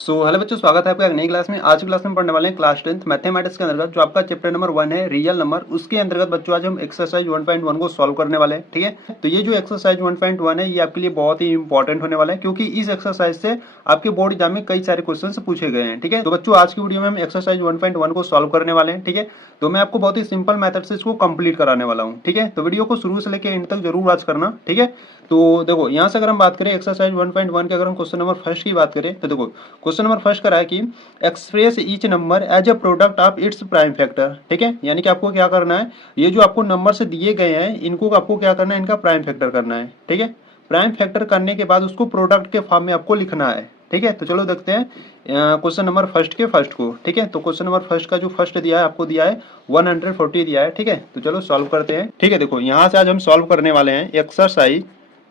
Hello बच्चों, स्वागत है आपका एक नई क्लास में। आज की क्लास में पढ़ने वाले हैं क्लास 10th मैथमेटिक्स के अंतर्गत जो आपका चैप्टर नंबर 1 है रियल नंबर, उसके अंतर्गत बच्चों आज हम एक्सरसाइज 1.1 को सॉल्व करने वाले हैं। ठीक है, तो ये जो एक्सरसाइज 1.1 है ये आपके लिए बहुत ही इंपॉर्टेंट होने वाला है, क्योंकि इस एक्सरसाइज से आपके बोर्ड एग्जाम में कई सारे क्वेश्चन पूछे गए हैं। ठीक है, तो बच्चों आज की वीडियो में हम एक्सरसाइज 1.1 को सॉल्व करने वाले हैं। ठीक है, तो मैं आपको बहुत ही सिंपल मेथड से इसको कंप्लीट कराने वाला हूँ। ठीक है, तो वीडियो को शुरू से लेकर एंड तक जरूर वॉच करना। ठीक है, तो देखो यहाँ से अगर हम बात करें एक्सरसाइज 1.1 के, अगर हम क्वेश्चन नंबर फर्स्ट की बात करें तो देखो क्वेश्चन नंबर फर्स्ट करा है कि express each number as a product of its prime factor. ठीक है, यानी कि आपको क्या करना है, ये जो आपको नंबर से दिए गए हैं इनको आपको क्या करना है, इनका प्राइम फैक्टर करना है। ठीक है, प्राइम फैक्टर करने के बाद उसको प्रोडक्ट के फॉर्म में आपको लिखना है। ठीक है, तो चलो देखते हैं क्वेश्चन नंबर फर्स्ट के फर्स्ट को। ठीक है, तो क्वेश्चन नंबर फर्स्ट का जो फर्स्ट दिया है आपको दिया है 140 दिया है। ठीक है, तो चलो सॉल्व करते हैं। ठीक है, देखो यहाँ से आज हम सॉल्व करने वाले हैं एक्सरसाइज।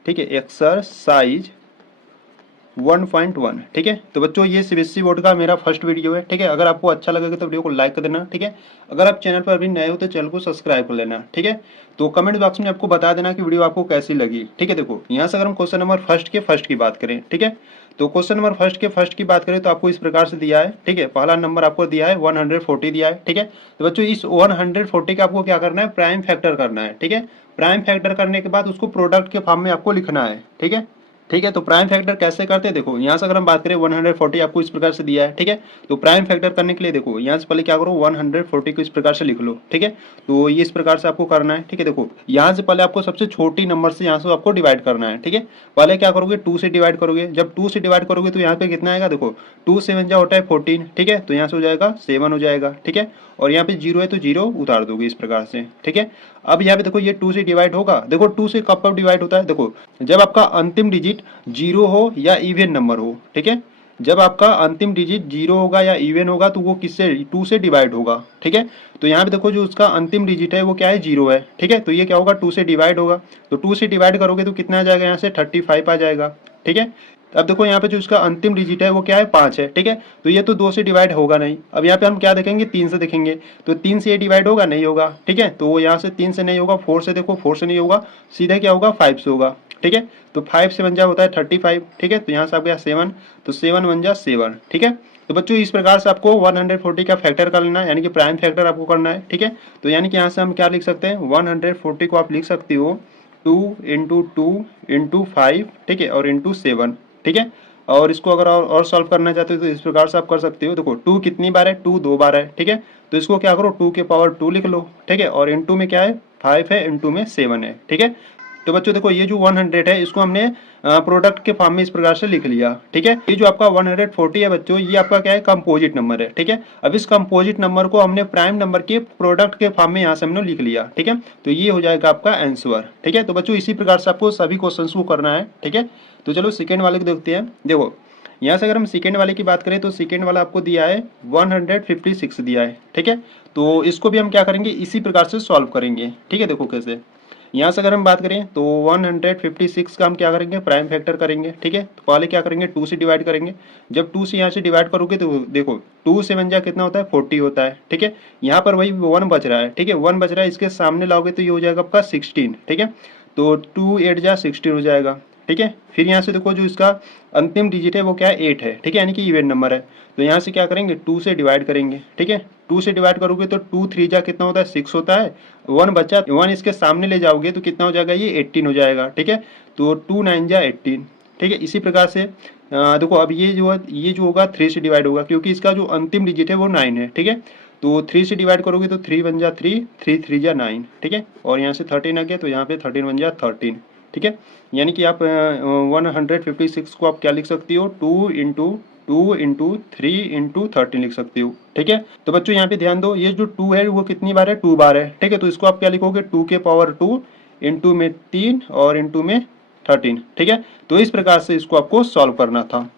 ठीक है, एक्सरसाइज 1.1। ठीक है, तो बच्चों ये सीबीएसई बोर्ड का मेरा फर्स्ट वीडियो है। ठीक है, अगर आपको अच्छा लगेगा तो वीडियो को लाइक कर देना। ठीक है, अगर आप चैनल पर अभी नए हो तो चैनल को सब्सक्राइब कर लेना। ठीक है, तो कमेंट बॉक्स में आपको बता देना कि वीडियो आपको कैसी लगी। ठीक है, देखो यहाँ से अगर हम क्वेश्चन नंबर फर्स्ट की बात करें, ठीक है, तो क्वेश्चन नंबर फर्स्ट की बात करें तो आपको इस प्रकार से दिया है। ठीक है, पहला नंबर आपको दिया है 140 दिया है। ठीक है, तो बच्चों इस 140 का आपको क्या करना है, प्राइम फैक्टर करना है। ठीक है, प्राइम फैक्टर करने के बाद उसको प्रोडक्ट के फॉर्म में आपको लिखना है। ठीक है, ठीक है, तो प्राइम फैक्टर कैसे करते हैं, देखो यहाँ से अगर हम बात करें 140 आपको इस प्रकार से दिया है। ठीक है, तो प्राइम फैक्टर करने के लिए देखो यहाँ से पहले क्या करो, 140 को इस प्रकार से लिख लो। ठीक है, तो ये इस प्रकार से आपको करना है। ठीक है, देखो यहाँ से पहले आपको सबसे छोटी नंबर से यहाँ से आपको डिवाइड करना है। ठीक है, पहले क्या करोगे, 2 से डिवाइड करोगे। जब 2 से डिवाइड करोगे तो यहाँ पे कितना आएगा, देखो 2 7 जा होता है 14। ठीक है, तो यहाँ से हो जाएगा 7 हो जाएगा। ठीक है, और यहाँ पे 0 है तो 0 उतार दोगे इस प्रकार से। ठीक है, अब यहाँ पे देखो ये 2 से डिवाइड होगा। देखो 2 से कब डिवाइड होता है, देखो जब आपका अंतिम डिजिट 0 हो या इवन नंबर हो। ठीक है, जब आपका अंतिम डिजिट 0 होगा या इवन होगा तो वो किससे, 2 से डिवाइड होगा। ठीक है, तो यहाँ पे देखो जो उसका अंतिम डिजिट है वो क्या है, 0 है। ठीक है, तो ये क्या होगा, 2 से डिवाइड होगा। तो 2 से डिवाइड करोगे तो कितना आ जाएगा, यहाँ से 35 आ जाएगा। ठीक है, अब देखो यहाँ पे जो इसका अंतिम डिजिट है वो क्या है, 5 है। ठीक है, तो ये तो 2 से डिवाइड होगा नहीं। अब यहाँ पे हम क्या देखेंगे, 3 से देखेंगे। तो 3 से ये डिवाइड होगा, नहीं होगा। ठीक है, तो यहाँ से 3 से नहीं होगा, 4 से देखो 4 से नहीं होगा, सीधे क्या होगा, 5 से होगा। ठीक है, तो 5 से 1 जा होता है 35। ठीक है, तो यहाँ से आ गया 7, तो 7 1 जा 7। ठीक है, तो बच्चों इस प्रकार से आपको 140 का फैक्टर कर लेना है, यानी कि प्राइम फैक्टर आपको करना है। ठीक है, तो यानी कि यहाँ से हम क्या लिख सकते हैं, 140 को आप लिख सकते हो 2 इंटू 2 इंटू 5। ठीक है, और इंटू 7। ठीक है, और इसको अगर और सॉल्व करना चाहते हो तो इस प्रकार से आप कर सकते हो। देखो 2 कितनी बार है, 2 2 बार है। ठीक है, तो इसको क्या करो, 2 के पावर 2 लिख लो। ठीक है, और इंटू में क्या है, 5 है, इंटू में 7 है। ठीक है, तो बच्चों देखो ये जो 100 है इसको हमने प्रोडक्ट के फॉर्म में इस प्रकार से लिख लिया। ठीक है, ये जो आपका 140 है बच्चों, ये आपका क्या है, कंपोजिट नंबर है। ठीक है, अब इस कंपोजिट नंबर को हमने प्राइम नंबर के प्रोडक्ट के फॉर्म में यहाँ से हमने लिख लिया। ठीक है, तो ये हो जाएगा आपका आंसर। ठीक है, तो बच्चों इसी प्रकार से आपको सभी क्वेश्चन को करना है। ठीक है, तो चलो सेकेंड वाले को देखते हैं। देखो यहाँ से अगर हम सेकेंड वाले की बात करें तो सेकेंड वाला आपको दिया है 156 दिया है। ठीक है, तो इसको भी हम क्या करेंगे, इसी प्रकार से सॉल्व करेंगे। ठीक है, देखो कैसे, यहाँ से अगर हम बात करें तो 156 का हम क्या करेंगे, प्राइम फैक्टर करेंगे। ठीक है, तो पहले क्या करेंगे, 2 से डिवाइड करेंगे। जब 2 से यहाँ से डिवाइड करोगे तो देखो 2 से 1 जा कितना होता है, 40 होता है। ठीक है, यहाँ पर वही 1 बच रहा है। ठीक है, 1 बच रहा है, इसके सामने लाओगे तो ये हो जाएगा आपका 16। ठीक है, तो 2 8 जा 16 हो जाएगा। ठीक है, फिर यहाँ से देखो जो इसका अंतिम डिजिट है वो क्या है, 8 है। ठीक है, यानी कि इवन नंबर है। तो यहाँ से क्या करेंगे, 2 से डिवाइड करेंगे। ठीक है, 2 से डिवाइड करोगे तो 2 3 जा कितना होता है, 6 होता है। 1 बचा, 1 इसके सामने ले जाओगे तो कितना हो जाएगा, ये 18 हो जाएगा। ठीक है, तो 2 9 जा 18। ठीक है, इसी प्रकार से देखो अब ये जो है, ये जो होगा 3 से डिवाइड होगा, क्योंकि इसका जो अंतिम डिजिट है वो 9 है। ठीक है, तो 3 से डिवाइड करोगे तो 3 1 जा 3, 3 3 जा 9। ठीक है, और यहाँ से 13 आ गया, तो यहाँ पे 13 1 जा 13। ठीक है, यानी कि आप 156 को आप क्या लिख सकती हो, 2 इंटू 3 इंटू 13 लिख सकती हो। ठीक है, तो बच्चों यहाँ पे ध्यान दो, ये जो 2 है वो कितनी बार है, 2 बार है। ठीक है, तो इसको आप क्या लिखोगे, 2 के पावर 2 इंटू में 3 और इंटू में 13। ठीक है, तो इस प्रकार से इसको आपको सॉल्व करना था।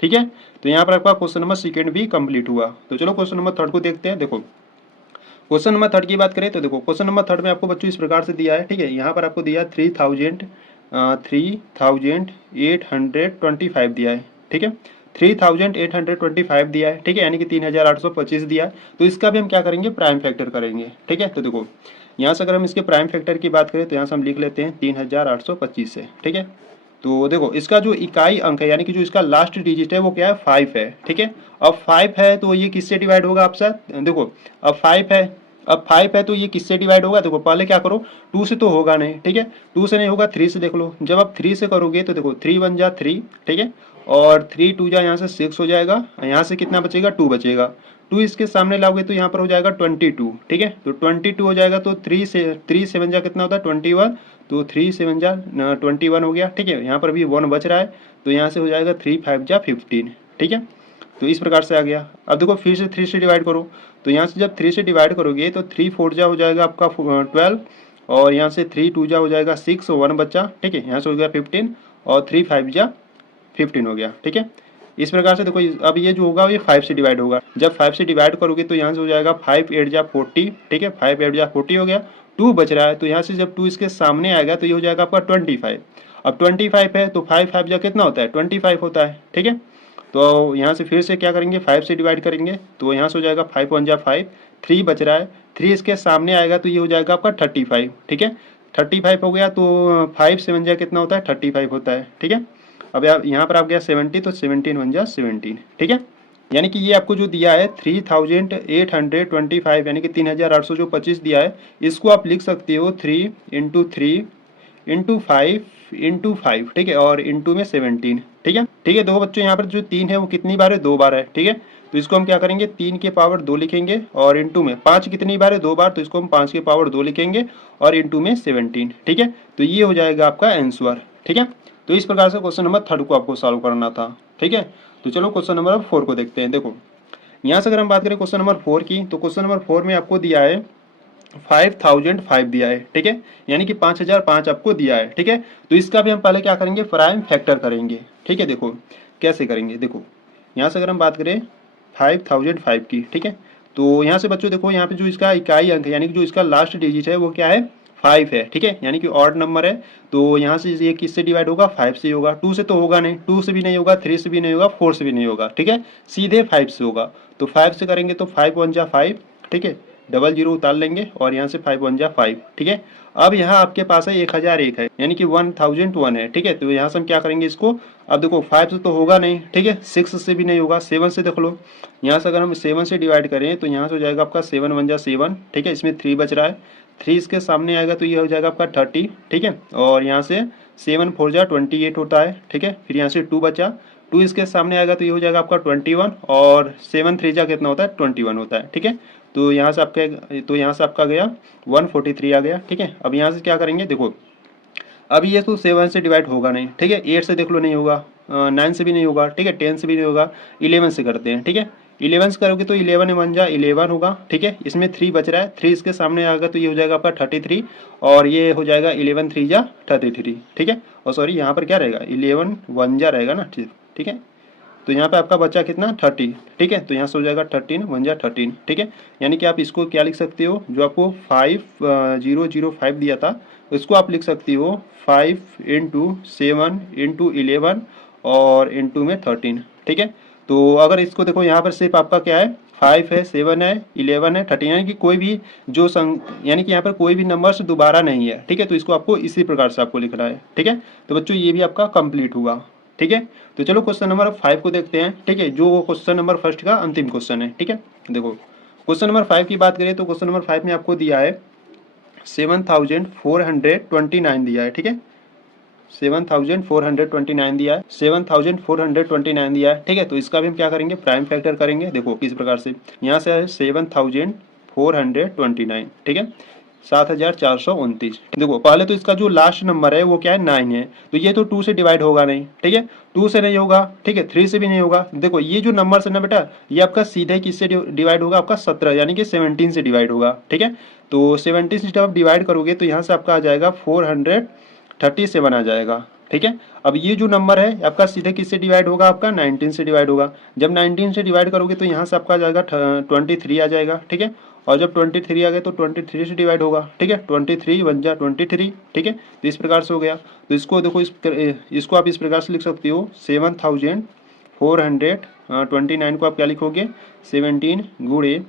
ठीक है, तो यहाँ पर आपका क्वेश्चन नंबर सेकेंड भी कंप्लीट हुआ। तो चलो क्वेश्चन नंबर थर्ड को देखते हैं। देखो क्वेश्चन नंबर थर्ड की बात करें तो देखो क्वेश्चन नंबर थर्ड में आपको बच्चों इस प्रकार से दिया है। ठीक है, यहाँ पर आपको दिया 3825 दिया है। ठीक है, 3825 दिया है। ठीक है, यानी कि 3825 दिया है। तो इसका भी हम क्या करेंगे, प्राइम फैक्टर करेंगे। ठीक है, तो देखो यहाँ से अगर हम इसके प्राइम फैक्टर की बात करें तो यहाँ से हम लिख लेते हैं 3825 से। ठीक है, तो देखो इसका जो इकाई अंक है यानी कि जो इसका लास्ट डिजिट है वो क्या है 5 है, ठीक है। अब 5 है तो ये किससे डिवाइड होगा आपसे, देखो अब 5 है, अब 5 है तो ये किससे डिवाइड होगा, देखो पहले क्या करो 2 से तो होगा नहीं, ठीक है, 2 से नहीं होगा 3 से देख लो, जब आप 3 से करोगे तो देखो 3 1 जा 3, ठीक है, और 3 2 जा यहाँ से 6 हो जाएगा, यहाँ से कितना बचेगा 2 बचेगा, 2 इसके सामने लाओगे तो यहाँ पर हो जाएगा 22, ठीक है, तो 22 हो जाएगा, तो 3 7 जा कितना होता है 21, तो 3 7 जा 21 हो गया, ठीक है, यहाँ पर भी 1 बच रहा है, तो यहाँ से हो जाएगा 3 5 जा 15, ठीक है, तो इस प्रकार से आ गया। अब देखो फिर से 3 से डिवाइड करो, तो यहाँ से जब 3 से डिवाइड करोगे तो 3 4 जा हो जाएगा आपका 12, और यहाँ से 3 2 जा हो जाएगा 6 और 1 बच्चा, ठीक है, यहाँ से हो गया 15, और 3 5 जा 15 हो गया, ठीक है। इस प्रकार से देखो अब ये जो होगा ये 5 से डिवाइड होगा, जब 5 से डिवाइड करोगे तो यहाँ से हो जाएगा 5 8 जा 40, ठीक है, 5 8 जा 40 हो गया, 2 बच रहा है, तो यहाँ से जब 2 इसके सामने आएगा तो ये हो जाएगा आपका 25। अब 25 है तो 5 5 जा कितना होता है 25 होता है, ठीक है, तो यहाँ से फिर से क्या करेंगे 5 से डिवाइड करेंगे, तो यहाँ से हो जाएगा 5 1 जा 5, 3 बच रहा है, 3 इसके सामने आएगा तो ये हो जाएगा आपका 35, ठीक है, 35 हो गया, तो 5 7 जा कितना होता है 35 होता है, ठीक है। अब यहाँ पर आप गया 70, तो 17 1 जा 17, ठीक है, यानी कि ये आपको जो दिया है 3825 यानी कि 3825 दिया है, इसको आप लिख सकते हो 3 इंटू 3 इंटू 5 इंटू 5, ठीक है, और इंटू में 17, ठीक है, ठीक है। देखो बच्चों यहाँ पर जो 3 है वो कितनी बार है 2 बार है, ठीक है, तो इसको हम क्या करेंगे 3 के पावर 2 लिखेंगे, और इंटू में 5 कितनी बार है 2 बार, तो इसको हम 5 के पावर 2 लिखेंगे, और इंटू में 17, ठीक है, तो ये हो जाएगा आपका आंसर, ठीक है। तो इस प्रकार से क्वेश्चन नंबर 3 को आपको सॉल्व करना था, ठीक है। तो चलो क्वेश्चन नंबर 4 को देखते हैं। देखो यहाँ से अगर हम बात करें क्वेश्चन नंबर 4 की, तो क्वेश्चन नंबर 4 में आपको दिया है 5005 दिया है, ठीक है, यानी कि 5005 आपको दिया है, ठीक है। तो इसका भी हम पहले क्या करेंगे प्राइम फैक्टर करेंगे, ठीक है। देखो कैसे करेंगे, देखो यहाँ से अगर हम बात करें 5005 की, ठीक है, तो यहाँ से बच्चों देखो यहाँ पे जो इसका इकाई अंक है यानी कि जो इसका लास्ट डिजिट है वो क्या है 5 है, ठीक है, यानी कि ऑड नंबर है, तो यहाँ से ये किससे डिवाइड होगा 5 से होगा, 2 से तो होगा नहीं, 2 से भी नहीं होगा, 3 से भी नहीं होगा, 4 से भी नहीं होगा, ठीक है, सीधे 5 से होगा, तो 5 से करेंगे तो 5 1 जा 5, ठीक है, डबल जीरो उतार लेंगे, और यहाँ से 5 1 जा 5, ठीक है। अब यहाँ आपके पास है 1001 है यानी कि 1001 है, ठीक है, तो यहाँ से हम क्या करेंगे इसको, अब देखो 5 से तो होगा नहीं, ठीक है, 6 से भी नहीं होगा, 7 से देख लो, यहाँ से अगर हम 7 से डिवाइड करें तो यहाँ से हो जाएगा आपका 7 1 जा 7, ठीक है, इसमें 3 बच रहा है, 3 इसके सामने आएगा तो ये हो जाएगा आपका 30, ठीक है, और यहाँ से 7 4 जा 28 होता है, ठीक है, फिर यहाँ से 2 बचा, 2 इसके सामने आएगा तो ये हो जाएगा आपका 21, और 7 3 जा कितना होता है 21 होता है, ठीक है, तो यहाँ से आपका गया 143 आ गया, ठीक है। अब यहाँ से क्या करेंगे, देखो अब ये तो 7 से डिवाइड होगा नहीं, ठीक है, 8 से देख लो नहीं होगा, 9 से भी नहीं होगा, ठीक है, 10 से भी नहीं होगा, 11 से करते हैं, ठीक है, 11 से करोगे तो 11 1 जा 11 होगा, ठीक है, इसमें 3 बच रहा है, 3 इसके सामने आएगा तो ये हो जाएगा आपका 33, और ये हो जाएगा 11 3 जा 33, ठीक है, और सॉरी यहाँ पर क्या रहेगा 11 1 जा रहेगा ना, ठीक है, तो यहाँ पे आपका बचा कितना 30, ठीक है, तो यहाँ से हो जाएगा 13 1 जा 13, ठीक है, यानी कि आप इसको क्या लिख सकते हो, जो आपको 5005 दिया था उसको आप लिख सकते हो 5 इंटू 7 इंटू 11 और इंटू में 13, ठीक है। तो अगर इसको देखो यहाँ पर सिर्फ आपका क्या है 5 है 7 है 11 है 13, यानी कि कोई भी जो यानी कि यहाँ पर कोई भी नंबर से दोबारा नहीं है, ठीक है, तो इसको आपको इसी प्रकार से आपको लिखना है, ठीक है। तो बच्चों ये भी आपका कंप्लीट हुआ, ठीक है। तो चलो क्वेश्चन नंबर 5 को देखते हैं, ठीक है, जो क्वेश्चन नंबर फर्स्ट का अंतिम क्वेश्चन है, ठीक है। देखो क्वेश्चन नंबर 5 की बात करें तो क्वेश्चन नंबर 5 में आपको दिया है 7429 दिया है, ठीक है, 7429 दिया है, 7429 दिया है, ठीक है। तो इसका भी हम क्या करेंगे प्राइम फैक्टर करेंगे, देखो किस प्रकार से, यहाँ से है 7429, ठीक है, 7429, देखो पहले तो इसका जो लास्ट नंबर है वो क्या है 9 है, तो ये तो 2 से डिवाइड होगा नहीं, ठीक है, 2 से नहीं होगा, ठीक है, 3 से भी नहीं होगा, देखो ये जो नंबर है ना बेटा ये आपका सीधे किससे डिवाइड होगा, आपका 17 यानी कि 17 से डिवाइड होगा, ठीक है, तो 17 से जब आप डिवाइड करोगे तो यहाँ से आपका आ जाएगा 437 आ जाएगा, ठीक है। अब ये जो नंबर है आपका सीधे किससे डिवाइड होगा, आपका 19 से डिवाइड होगा, जब 19 से डिवाइड करोगे तो यहाँ से आपका आ जाएगा 23 आ जाएगा, ठीक है, और जब 23 आ गया तो 23 से डिवाइड होगा, ठीक है, 23 1 जा 23, ठीक है, तो इस प्रकार से हो गया। तो इसको देखो इसको आप इस प्रकार से लिख सकते हो 7429 को आप क्या लिखोगे 17 गुणे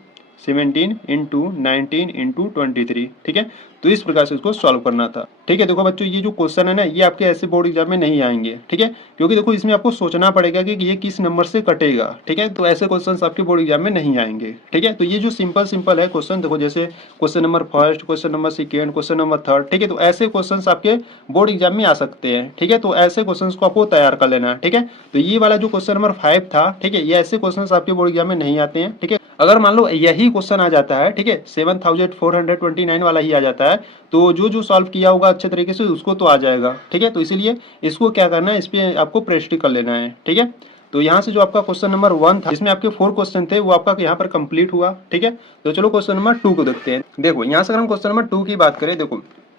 17 इंटू 19 इंटू 23, ठीक है, तो इस प्रकार से इसको सॉल्व करना था। ठीक है, देखो बच्चों ये जो क्वेश्चन है ना, ये आपके ऐसे बोर्ड एग्जाम में नहीं आएंगे। ठीक है, क्योंकि देखो इसमें आपको सोचना पड़ेगा कि ये किस नंबर से कटेगा। ठीक है, तो ऐसे क्वेश्चन आपके बोर्ड एग्जाम में नहीं आएंगे। ठीक है, तो ये जो सिंपल सिंपल है क्वेश्चन, देखो जैसे question number first, question number second, question number third. ठीक है, तो ऐसे क्वेश्चन आपके बोर्ड एग्जाम में आ सकते हैं। ठीक है, तो ऐसे क्वेश्चन को आपको तैयार कर लेना है। ठीक है, तो ये वाला जो क्वेश्चन नंबर 5 था, ठीक है, ये ऐसे क्वेश्चन आपके बोर्ड एग्जाम में नहीं आते हैं। ठीक है, अगर मान लो यही क्वेश्चन आ जाता है, ठीक है, 7429 वाला ही आ जाता है, तो जो सॉल्व किया होगा अच्छे तरीके से उसको तो आ जाएगा। ठीक है, तो इसीलिए इसको क्या करना है, इस पे आपको प्रैक्टिस कर लेना है। ठीक है, तो यहाँ से जो आपका क्वेश्चन नंबर 1 था, जिसमें आपके 4 क्वेश्चन थे, वो आपका यहाँ पर कंप्लीट हुआ। ठीक है, तो चलो क्वेश्चन नंबर 2 को देखते हैं। देखो यहाँ से अगर हम क्वेश्चन नंबर 2 की बात करें, देखो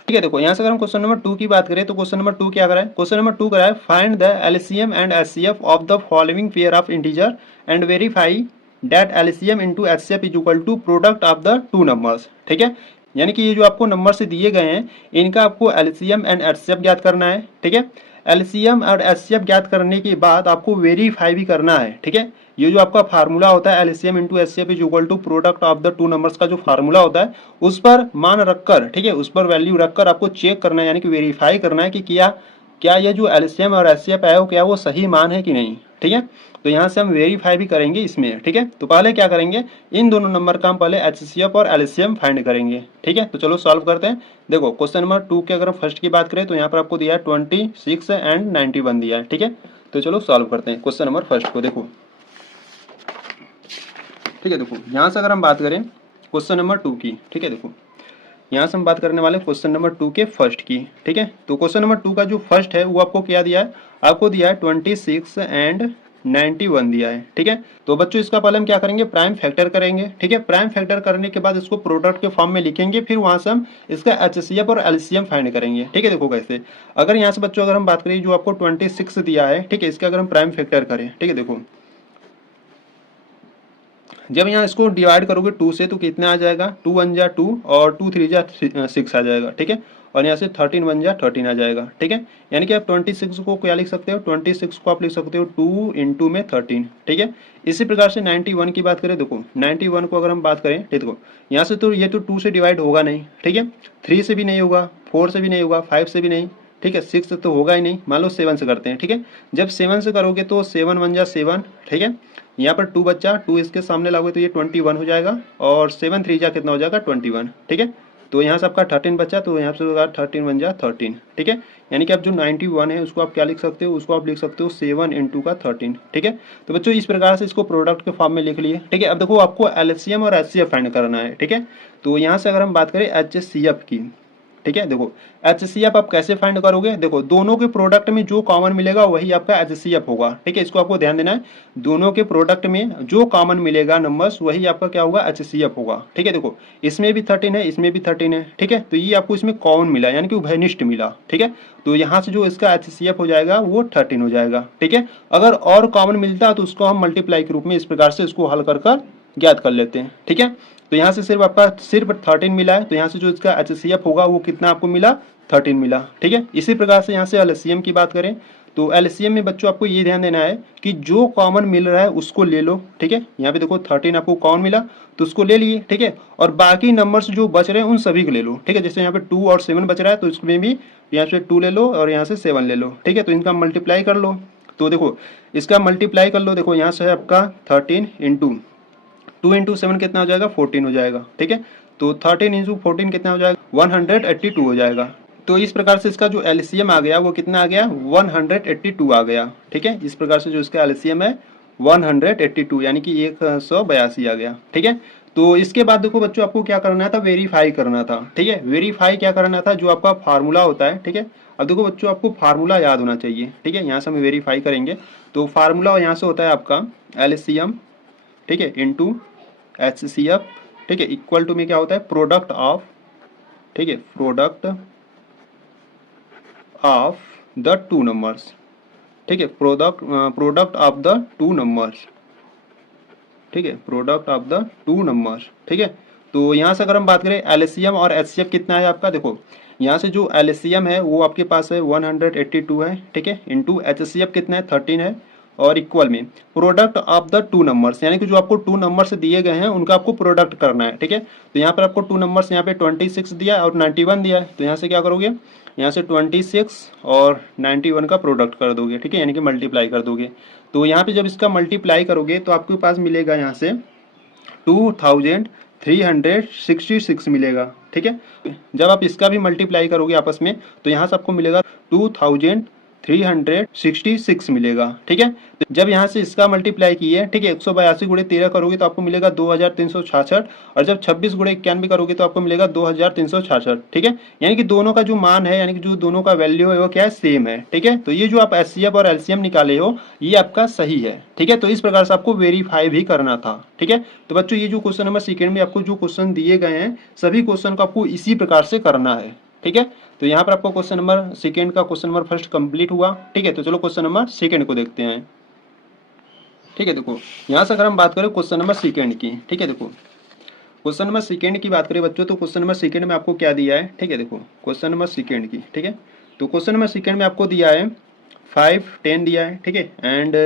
ठीक है, देखो यहाँ से अगर हम क्वेश्चन नंबर 2 की बात करें, तो क्वेश्चन नंबर 2 क्या करा है, क्वेश्चन नंबर 2 करा है find the LCM and HCF of the following pair of integer and verify that LCM into HCF is equal to product of the two numbers. ठीक है, यानी कि ये जो आपको नंबर से दिए गए हैं, इनका आपको एलसीएम एंड एचसीएफ ज्ञात करना है। ठीक है, एलसीएम और एचसीएफ ज्ञात करने के बाद आपको वेरीफाई भी करना है। ठीक है, ये जो आपका फार्मूला होता है LCM into HCF is equal to product of the two numbers का जो फार्मूला होता है, उस पर मान रखकर, ठीक है, उस पर वैल्यू रखकर आपको चेक करना है, यानी कि वेरीफाई करना है कि क्या ये जो एलसीएम और एचसीएफ है, क्या वो सही मान है कि नहीं। ठीक है, तो यहाँ से हम वेरीफाई भी करेंगे इसमें। ठीक है, तो पहले क्या करेंगे, इन दोनों नंबर का हम पहले एचसीएफ और एलसीएम फाइंड करेंगे। ठीक है, तो चलो सॉल्व करते हैं। देखो क्वेश्चन नंबर 2 के अगर हम फर्स्ट की बात करें, तो यहाँ पर आपको दिया है 26 एंड 91 दिया है। ठीक है, तो चलो सॉल्व करते हैं क्वेश्चन नंबर फर्स्ट को। देखो ठीक है, देखो यहाँ से अगर हम बात करें क्वेश्चन नंबर 2 की, ठीक है, देखो यहाँ से हम बात करने वाले क्वेश्चन नंबर 2 के फर्स्ट की। ठीक है, तो क्वेश्चन नंबर 2 का जो फर्स्ट है वो आपको क्या दिया है, आपको दिया है 26 एंड 91 दिया है। ठीक है, तो बच्चों इसका पहले हम क्या करेंगे, प्राइम फैक्टर करेंगे। ठीक है, प्राइम फैक्टर करने के बाद इसको प्रोडक्ट के फॉर्म में लिखेंगे, फिर वहां से हम इसका एचसीएफ और एलसीएम फाइंड करेंगे। ठीक है, देखो कैसे, अगर यहाँ से बच्चों अगर हम बात करें, जो आपको 26 दिया है, ठीक है, इसका अगर हम प्राइम फैक्टर करें, ठीक है, देखो जब यहाँ इसको डिवाइड करोगे 2 से, तो कितना आ जाएगा, 2 1 जा 2 और 2 3 जा 6 आ जाएगा। ठीक है, और यहाँ से 13 1 जा 13 आ जाएगा। ठीक है, यानी कि आप 26 को क्या लिख सकते हो, 26 को आप लिख सकते हो 2 इंटू में 13। ठीक है, इसी प्रकार से 91 की बात करें, देखो 91 को अगर हम बात करें, ठीक, देखो यहाँ से तो ये तो 2 से डिवाइड होगा नहीं। ठीक है, 3 से भी नहीं होगा, 4 से भी नहीं होगा, 5 से भी नहीं। ठीक है, 6 तो होगा ही नहीं, मान लो 7 से करते हैं। ठीक है, जब 7 से करोगे तो 7 1 जा 7। ठीक है, यहाँ पर 2 बच्चा, 2 इसके सामने लागोगे तो ये 21 हो जाएगा, और 7 3 जा कितना हो जाएगा 21। ठीक है, तो यहाँ से आपका 13 बच्चा, तो यहाँ से होगा 13 1 जा 13। ठीक है, यानी कि आप जो 91 है उसको आप क्या लिख सकते हो, उसको आप लिख सकते हो 7 इंटू का 13। ठीक है, तो बच्चों इस प्रकार से इसको प्रोडक्ट के फॉर्म में लिख लिए। ठीक है, अब देखो आपको एलसीएम और एचसीएफ फाइंड करना है। ठीक है, तो यहाँ से अगर हम बात करें एचसीएफ की, ठीक है, देखो एचसीएफ आप कैसे फाइंड करोगे, देखो दोनों के प्रोडक्ट में जो कॉमन मिलेगा वही आपका एचसीएफ होगा। ठीक है, इसको आपको ध्यान देना है, दोनों के प्रोडक्ट में जो कॉमन मिलेगा नंबर्स, वही आपका क्या होगा, एचसीएफ होगा। ठीक है, देखो इसमें भी 13 है, इसमें भी 13 है। ठीक है, तो ये आपको इसमें कॉमन मिला, यानी कि उभयनिष्ठ मिला। ठीक है, तो यहाँ से जो इसका एचसीएफ हो जाएगा वो 13 हो जाएगा। ठीक है, अगर और कॉमन मिलता तो उसको हम मल्टीप्लाई के रूप में इस प्रकार से इसको हल कर ज्ञात कर लेते हैं। ठीक है, तो यहाँ से सिर्फ आपका सिर्फ 13 मिला है, तो यहाँ से जो इसका एचसीएफ होगा वो कितना आपको मिला, 13 मिला। ठीक है, इसी प्रकार से यहाँ से एलसीएम की बात करें, तो एलसीएम में बच्चों आपको ये ध्यान देना है कि जो कॉमन मिल रहा है उसको ले लो। ठीक है, यहाँ पे देखो 13 आपको कॉमन मिला तो उसको ले लिए। ठीक है, और बाकी नंबर्स जो बच रहे हैं उन सभी को ले लो। ठीक है, जैसे यहाँ पे 2 और 7 बच रहा है, तो इसमें भी यहाँ से 2 ले लो और यहाँ से 7 ले लो। ठीक है, तो इनका मल्टीप्लाई कर लो, तो देखो इसका मल्टीप्लाई कर लो, देखो यहाँ से है आपका 13 इंटू 2 इंटू 7 कितना हो जाएगा, 14 हो जाएगा। ठीक है, तो 13 इंटू 14 कितना हो जाएगा, 182 हो जाएगा। तो इस प्रकार से इसका जो एलसीएम आ गया वो कितना आ गया, 182 आ गया। ठीक है, इस प्रकार से जो इसका एलसीएम है 182, यानी कि 182 आ गया। ठीक है, तो इसके बाद देखो बच्चों आपको क्या करना था, वेरीफाई करना था। ठीक है, वेरीफाई क्या करना था, जो आपका फार्मूला होता है। ठीक है, अब देखो बच्चों आपको फार्मूला याद होना चाहिए। ठीक है, यहाँ से हम वेरीफाई करेंगे, तो फार्मूला यहाँ से होता है आपका एलसीएम, ठीक है, इंटू एचसीएफ। ठीक है, इक्वल टू में क्या होता है, प्रोडक्ट ऑफ, ठीक है, product of the two numbers. ठीक है, product of the two numbers. ठीक है, product of the two numbers. ठीक है, तो यहाँ से अगर हम बात करें एलसीएम और एचसीएफ कितना है आपका, देखो यहाँ से जो एलसीएम है वो आपके पास है 182 है। ठीक है, इंटू एचसीएफ कितना है, 13 है, और इक्वल में product of the two numbers, यानी कि जो आपको टू नंबर्स दिए गए हैं उनका आपको प्रोडक्ट करना है, ठीक है। तो यहाँ पर आपको टू नंबर्स यहाँ पे 26 दिया है और 91 दिया है, तो यहाँ से क्या करोगे, यहाँ से 26 और 91 का प्रोडक्ट कर दोगे, ठीक है, यानी कि मल्टीप्लाई कर दोगे। तो यहाँ पे जब इसका मल्टीप्लाई करोगे तो आपके पास मिलेगा यहाँ से 2366 मिलेगा, ठीक है। जब आप इसका भी मल्टीप्लाई करोगे आपस में तो यहाँ से आपको मिलेगा 2366 मिलेगा, ठीक है। तो जब यहाँ से इसका मल्टीप्लाई किए, ठीक है, 182 गुणे 13 करोगे तो आपको मिलेगा 2366, और जब 26 गुणे 91 करोगे तो आपको मिलेगा 2366, ठीक है। यानी कि दोनों का जो मान है, यानी कि जो दोनों का वैल्यू है वो क्या है, सेम है, ठीक है। तो ये जो आप एचसीएफ और एलसीएम निकाले हो ये आपका सही है, ठीक है। तो इस प्रकार से आपको वेरीफाई भी करना था, ठीक है। तो बच्चों ये जो क्वेश्चन नंबर सेकेंड में आपको जो क्वेश्चन दिए गए हैं सभी क्वेश्चन को आपको इसी प्रकार से करना है, ठीक है। तो यहाँ पर आपको क्वेश्चन नंबर सेकेंड का क्वेश्चन नंबर फर्स्ट कंप्लीट हुआ, ठीक है। तो चलो क्वेश्चन नंबर सेकेंड को देखते हैं, ठीक है। देखो यहाँ से अगर हम बात करें क्वेश्चन नंबर सेकेंड की, ठीक है, देखो क्वेश्चन नंबर सेकेंड की बात करें बच्चों तो क्वेश्चन नंबर सेकेंड में आपको क्या दिया है, ठीक है। देखो क्वेश्चन नंबर सेकेंड की, ठीक है। तो क्वेश्चन नंबर सेकेंड में आपको दिया है 5, 10 दिया है, ठीक है, एंड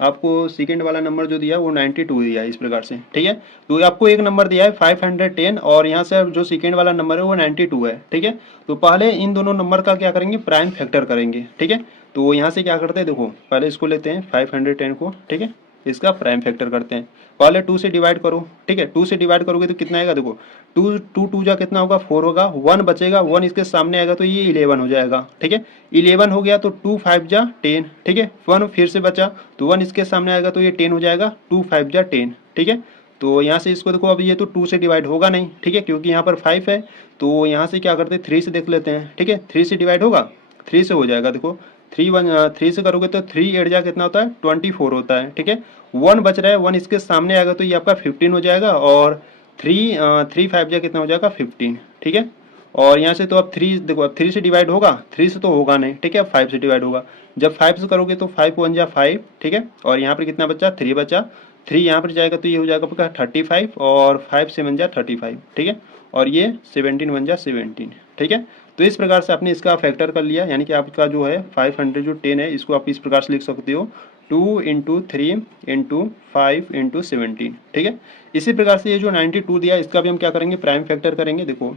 आपको सेकेंड वाला नंबर जो दिया है वो 92 दिया है, इस प्रकार से, ठीक है। तो आपको एक नंबर दिया है 510 और यहाँ से जो सेकेंड वाला नंबर है वो 92 है, ठीक है। तो पहले इन दोनों नंबर का क्या करेंगे, प्राइम फैक्टर करेंगे, ठीक है। तो यहाँ से क्या करते हैं, देखो पहले इसको लेते हैं 510 को, ठीक है, इसका प्राइम फैक्टर करते हैं। पहले 2 से डिवाइड करो, ठीक है, 2 से डिवाइड करोगे तो कितना आएगा, देखो 2 जा कितना होगा 4 होगा, 1 बचेगा, 1 इसके सामने आएगा तो ये 11 हो जाएगा, ठीक है। 11 हो गया तो 2 5 जा 10, ठीक है, 1 फिर से बचा तो 1 इसके सामने आएगा तो ये 10 हो जाएगा, 2 5 जा 10, ठीक है। तो यहाँ से इसको देखो, अब ये तो 2 से डिवाइड होगा नहीं, ठीक है, क्योंकि यहाँ पर 5 है। तो यहाँ से क्या करते हैं 3 से देख लेते हैं, ठीक है, 3 से डिवाइड होगा, 3 से हो जाएगा, देखो 3 से करोगे तो 3 8 जा कितना होता है 24 होता है, ठीक है। 1 बच रहा है, 1 इसके सामने आएगा तो ये आपका 15 हो जाएगा, और 3 5 जा कितना हो जाएगा 15, ठीक है। और यहाँ से तो अब 3 देखो, अब 3 से डिवाइड होगा, 3 से तो होगा नहीं, ठीक है, अब 5 से डिवाइड होगा। जब 5 से करोगे तो 5 1 जा 5, ठीक है, और यहाँ पर कितना बचा 3 बचा, 3 यहाँ पर जाएगा तो ये हो जाएगा आपका 35 और 5 7 जा 35, ठीक है, और ये 17 1 जा 17, ठीक है। तो इस प्रकार से आपने इसका फैक्टर कर लिया, यानी कि आपका जो है 510 है इसको आप इस प्रकार से लिख सकते हो 2 इंटू 3 इंटू 5 इंटू 17, ठीक है। इसी प्रकार से ये जो 92 दिया इसका भी हम क्या करेंगे, प्राइम फैक्टर करेंगे। देखो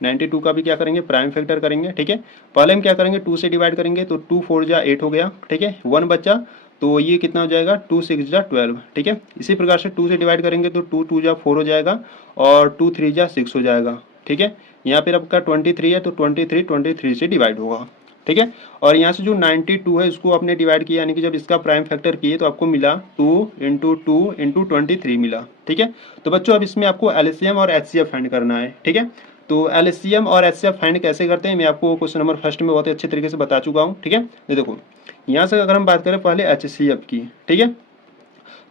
92 का भी क्या करेंगे, प्राइम फैक्टर करेंगे, ठीक है। पहले हम क्या करेंगे 2 से डिवाइड करेंगे तो 2 4 जा 8 हो गया, ठीक है, 1 बचा तो ये कितना हो जाएगा 2 6 जा 12, ठीक है। इसी प्रकार से 2 से डिवाइड करेंगे तो 2 2 जा 4 हो जाएगा और 2 3 जा 6 हो जाएगा, ठीक है। यहाँ पर आपका 23 है तो 23 से डिवाइड होगा, ठीक है। और यहाँ से जो 92 है इसको आपने डिवाइड किया, यानी कि जब इसका प्राइम फैक्टर किए तो आपको मिला 2 इंटू 2 इंटू 23 मिला, ठीक है। तो बच्चों अब इसमें आपको एलसीएम और एचसीएफ फाइंड करना है, ठीक है। तो एलसीएम और एचसीएफ फाइंड कैसे करते हैं मैं आपको क्वेश्चन नंबर फर्स्ट में बहुत अच्छे तरीके से बता चुका हूँ, ठीक है। ये देखो यहाँ से अगर हम बात करें पहले एचसीएफ की, ठीक है।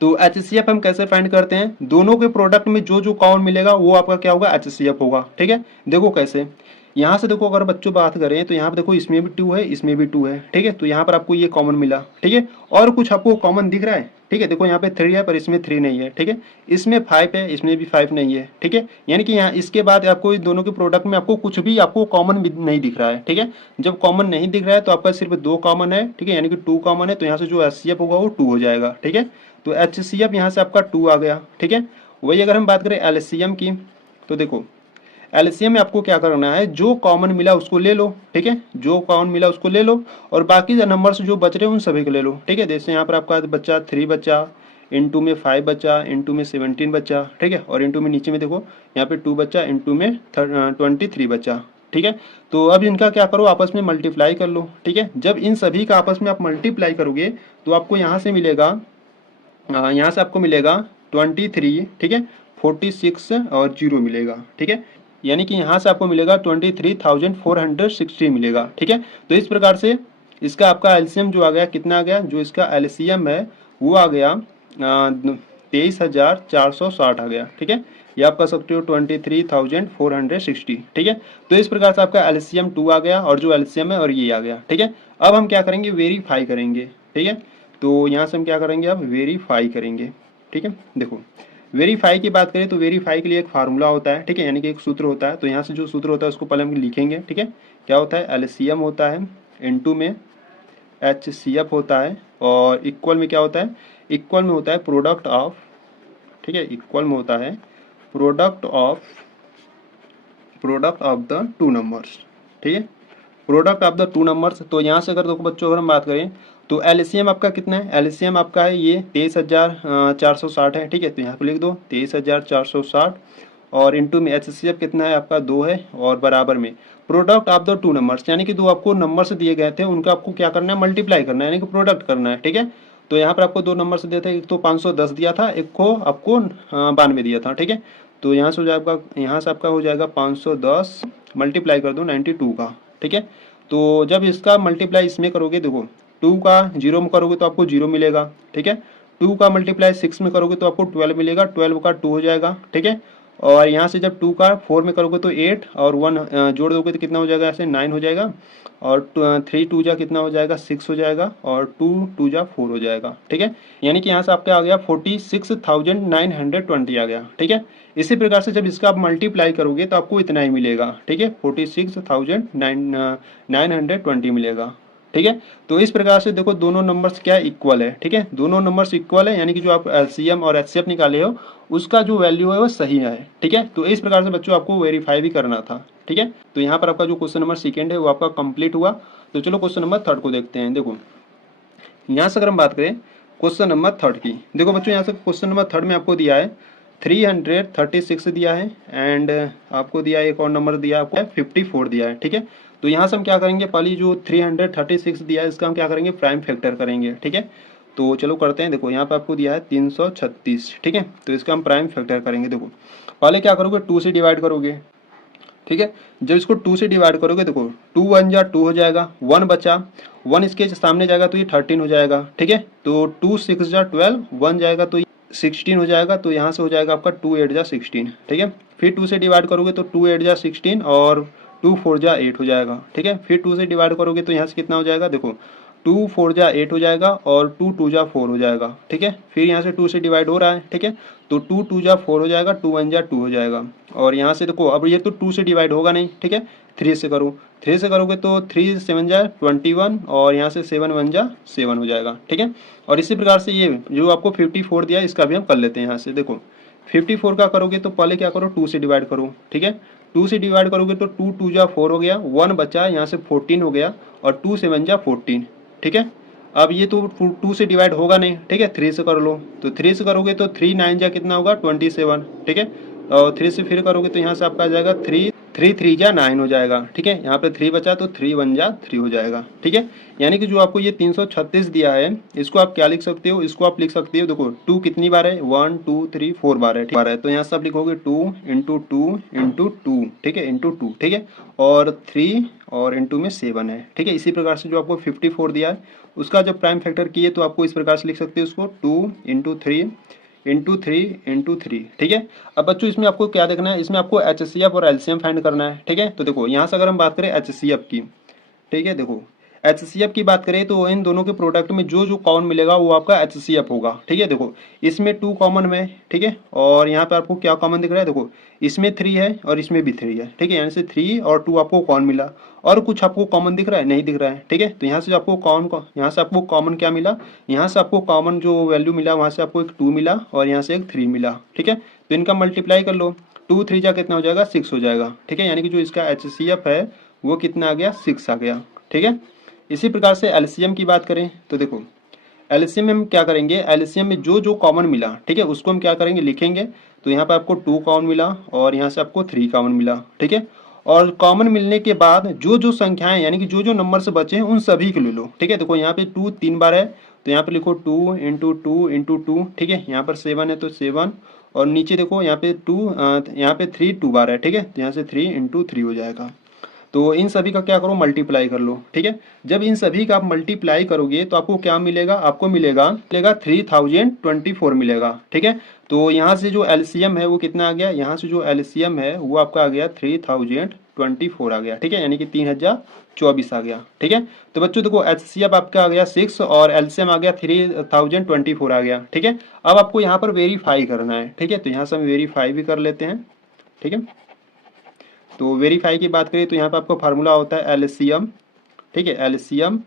तो एचसीएफ हम कैसे फाइंड करते हैं, दोनों के प्रोडक्ट में जो जो कॉमन मिलेगा वो आपका क्या होगा एचसीएफ होगा, ठीक है। देखो कैसे, यहाँ से देखो अगर बच्चों बात करें तो यहाँ पर देखो इसमें भी 2 है इसमें भी 2 है, ठीक है। तो यहाँ पर आपको ये कॉमन मिला, ठीक है, और कुछ आपको कॉमन दिख रहा है, ठीक है। देखो यहाँ पे 3 है पर इसमें 3 नहीं है, ठीक है। इसमें 5 है इसमें भी 5 नहीं है, ठीक है। यानी कि यहाँ इसके बाद आपको इन दोनों के प्रोडक्ट में आपको कुछ भी आपको कॉमन नहीं दिख रहा है, ठीक है। जब कॉमन नहीं दिख रहा है तो आपका सिर्फ 2 कॉमन है, ठीक है, यानी कि 2 कॉमन है, तो यहाँ से जो एचसीएफ होगा वो 2 हो जाएगा, ठीक है। तो एचसीएफ यहाँ से आपका 2 आ गया, ठीक है। वही अगर हम बात करें एलसीएम की तो देखो एलसीएम में आपको क्या करना है, जो कॉमन मिला उसको ले लो, ठीक है, जो कॉमन मिला उसको ले लो और बाकी नंबर्स जो बच रहे हैं उन सभी को ले लो, ठीक है। जैसे यहाँ पर आपका बच्चा 3 बचा, इंटू में 5 बचा, इंटू में 17 बचा, ठीक है, और इंटू में नीचे में देखो यहाँ पे 2 बचा, इंटू में 23 बचा, ठीक है। तो अब इनका क्या करो आपस में मल्टीप्लाई कर लो, ठीक है। जब इन सभी का आपस में आप मल्टीप्लाई करोगे तो आपको यहाँ से मिलेगा, यहाँ से आपको मिलेगा 23, ठीक है, 46 और 0 मिलेगा, ठीक है। यानी कि यहाँ से आपको मिलेगा 23,460 मिलेगा, ठीक है। तो इस प्रकार से इसका आपका एलसीएम जो आ गया कितना आ गया, जो इसका एलसीएम है वो आ गया 23,460 आ गया, ठीक है। ये आप कर सकते हो 23,460, ठीक है। तो इस प्रकार से आपका एलसीएम 2 आ गया और जो एलसीएम है और ये आ गया, ठीक है। अब हम क्या करेंगे वेरीफाई करेंगे, ठीक है। तो यहाँ से हम क्या करेंगे अब वेरीफाई करेंगे, ठीक है। देखो वेरीफाई की बात करें तो वेरीफाई के लिए एक फार्मूला होता है, ठीक है, यानी कि एक सूत्र होता है। तो यहाँ से जो सूत्र होता है उसको पहले हम लिखेंगे, ठीक है। क्या होता है एलसीएम होता है इंटू में एचसीएफ होता है, और इक्वल में क्या होता है, इक्वल में होता है प्रोडक्ट ऑफ, ठीक है, इक्वल में होता है product of the two numbers, ठीक है, product of the two numbers. तो यहाँ से अगर देखो बच्चों अगर हम बात करें तो एलसीएम आपका कितना है, एलसीएम आपका है ये 23,460 है, ठीक है, तो यहाँ पे लिख दो 23,460 और इनटू में एचसीएफ कितना है आपका 2 है और बराबर में product of the two numbers, यानी कि दो आपको नंबर्स दिए गए थे उनका आपको क्या करना है, मल्टीप्लाई करना है, यानी कि प्रोडक्ट करना है, ठीक है। तो यहाँ पर आपको दो नंबर्स दिए थे, एक तो 510 दिया था, एक को आपको 92 दिया था, ठीक है। तो यहाँ से हो जाएगा, यहाँ से आपका हो जाएगा 510 मल्टीप्लाई कर दो 92 का, ठीक है। तो जब इसका मल्टीप्लाई इसमें करोगे, देखो 2 का 0 में करोगे तो आपको 0 मिलेगा, ठीक है। 2 का मल्टीप्लाई 6 में करोगे तो आपको 12 मिलेगा, 12 का 2 हो जाएगा, ठीक है। और यहाँ से जब 2 का 4 में करोगे तो 8 और 1 जोड़ दोगे तो कितना हो जाएगा, ऐसे 9 हो जाएगा और 3 2 जा कितना हो जाएगा 6 हो जाएगा और 2 2 जा 4 हो जाएगा, ठीक है। यानी कि यहाँ से आपका आ गया 46,920 आ गया, ठीक है। इसी प्रकार से जब इसका आप मल्टीप्लाई करोगे तो आपको इतना ही मिलेगा, ठीक है, 46,920 मिलेगा, ठीक है। तो इस प्रकार से देखो दोनों नंबर्स क्या इक्वल है, ठीक है, दोनों नंबर्स इक्वल है, यानी कि जो आप एलसीएम और एचसीएफ निकाले हो उसका जो वैल्यू है वो सही है, ठीक है। तो इस प्रकार से बच्चों आपको वेरीफाई भी करना था, ठीक है। तो यहाँ पर आपका जो क्वेश्चन नंबर सेकेंड है वो आपका कंप्लीट हुआ। तो चलो क्वेश्चन नंबर थर्ड को देखते हैं। देखो यहाँ से अगर हम बात करें क्वेश्चन नंबर थर्ड की, देखो बच्चों यहाँ से क्वेश्चन नंबर थर्ड में आपको दिया है 336 दिया है एंड आपको दिया है एक और नंबर दिया है आपको 54 दिया है, ठीक है। तो यहाँ से हम क्या करेंगे, पहले जो 336 दिया है इसका हम क्या करेंगे, प्राइम फैक्टर करेंगे, ठीक है। तो चलो करते हैं। देखो यहाँ पे आपको दिया है 336, ठीक है, तो इसका हम प्राइम फैक्टर करेंगे। देखो पहले क्या करोगे, 2 से डिवाइड करोगे, ठीक है। जब इसको 2 से डिवाइड करोगे, देखो 2 1 जा 2 हो जाएगा, 1 बचा, 1 इसके सामने जाएगा तो ये 13 हो जाएगा, ठीक है। तो 2 6 जा 12, 1 जाएगा तो 16 हो जाएगा, तो यहाँ से हो जाएगा आपका 2 8 जा 16, ठीक है। फिर 2 से डिवाइड करोगे तो 2 8 जा 16 और 2 4 जा 8 हो जाएगा, ठीक है। फिर 2 से डिवाइड करोगे तो यहाँ से कितना हो जाएगा, देखो 2 4 जा 8 हो जाएगा और 2 2 जा 4 हो जाएगा, ठीक है। फिर यहाँ से 2 से डिवाइड हो रहा है, ठीक है, तो 2 2 जा 4 हो जाएगा, 2 1 जा 2 हो जाएगा। और यहाँ से देखो अब ये तो 2 से डिवाइड होगा नहीं, ठीक है, 3 से करो, 3 से करोगे तो 3 7 जा 21 और यहाँ से 7 1 जा 7 हो जाएगा, ठीक है। और इसी प्रकार से ये जो आपको 54 दिया इसका भी हम कर लेते हैं। यहाँ से देखो 54 का करोगे तो पहले क्या करो, 2 से डिवाइड करो, ठीक है। 2 से डिवाइड करोगे तो 2 2 जा 4 हो गया, 1 बचा, यहाँ से 14 हो गया और 2 7 जा 14, ठीक है। अब ये तो 2 से डिवाइड होगा नहीं, ठीक है, 3 से कर लो, तो 3 से करोगे तो 3 9 जा कितना होगा 27, ठीक है। और 3 से फिर करोगे तो यहाँ से आपका आ जाएगा 3 3 3 जा 9 हो जाएगा, ठीक है। यहाँ पे 3 बचा तो 3 1 जा 3 हो जाएगा, ठीक है। यानी कि जो आपको ये 336 दिया है इसको आप क्या लिख सकते हो, इसको आप लिख सकते हो, देखो 2 कितनी बार है, 1 2 3 4 बार है, बार है, तो यहाँ से आप लिखोगे 2 इंटू 2 इंटू 2, ठीक है, इंटू 2, ठीक है, और 3 और इंटू में 7 है, ठीक है। इसी प्रकार से जो आपको 54 दिया है उसका जब प्राइम फैक्टर किए तो आपको इस प्रकार से लिख सकते हो उसको 2 इंटू 3 इंटू 3 इंटू 3, ठीक है। अब बच्चों इसमें आपको क्या देखना है, इसमें आपको एचसीएफ और एलसीएम फाइंड करना है, ठीक है। तो देखो यहाँ से अगर हम बात करें एचसीएफ की, ठीक है, देखो एचसीएफ की बात करें तो इन दोनों के प्रोडक्ट में जो जो कॉमन मिलेगा वो आपका एचसीएफ होगा, ठीक है। देखो इसमें 2 कॉमन में, ठीक है, और यहाँ पे आपको क्या कॉमन दिख रहा है, देखो इसमें 3 है और इसमें भी 3 है, ठीक है, यानी से 3 और 2 आपको कॉमन मिला। और कुछ आपको कॉमन दिख रहा है, नहीं दिख रहा है, ठीक है। तो यहाँ से आपको यहाँ से आपको कॉमन क्या मिला, यहाँ से आपको कॉमन जो वैल्यू मिला वहाँ से आपको एक 2 मिला और यहाँ से एक 3 मिला, ठीक है। तो इनका मल्टीप्लाई कर लो, 2 3 जा कितना हो जाएगा 6 हो जाएगा, ठीक है। यानी कि जो इसका एचसीएफ है वो कितना आ गया 6 आ गया, ठीक है। इसी प्रकार से एलसीएम की बात करें तो देखो एलसीएम में हम क्या करेंगे, एलसीएम में जो जो कॉमन मिला, ठीक है, उसको हम क्या करेंगे लिखेंगे। तो यहाँ पे आपको 2 कॉमन मिला और यहाँ से आपको 3 कॉमन मिला, ठीक है। और कॉमन मिलने के बाद जो जो संख्याएं यानी कि जो जो नंबर से बचे हैं उन सभी को ले लो, ठीक है। देखो यहाँ पे 2 3 बार है तो यहाँ पे लिखो 2 इंटू 2 इंटू 2, ठीक है। यहाँ पर 7 है तो 7 और नीचे देखो यहाँ पे 2 यहाँ पे 3 2 बार है, ठीक है, तो यहाँ से 3 इंटू 3 हो जाएगा। तो इन सभी का क्या करो मल्टीप्लाई कर लो, ठीक है। जब इन सभी का आप मल्टीप्लाई करोगे तो आपको क्या मिलेगा, आपको मिलेगा 3024 मिलेगा, ठीक है। तो यहाँ से जो एलसीएम है वो कितना आ गया, यहाँ से जो एलसीएम है वो आपका आ गया 3024 आ गया, ठीक है, यानी कि 3024 आ गया, ठीक है। तो बच्चों देखो एचसीएफ आपका आ गया 6 और एलसीएम आ गया 3024 आ गया, ठीक है। अब आपको यहाँ पर वेरीफाई करना है, ठीक है, तो यहाँ से हम वेरीफाई भी कर लेते हैं, ठीक है। तो वेरीफाई की बात करें तो यहाँ पे आपको फार्मूला होता है एलसीएम, ठीक है, एलसीएम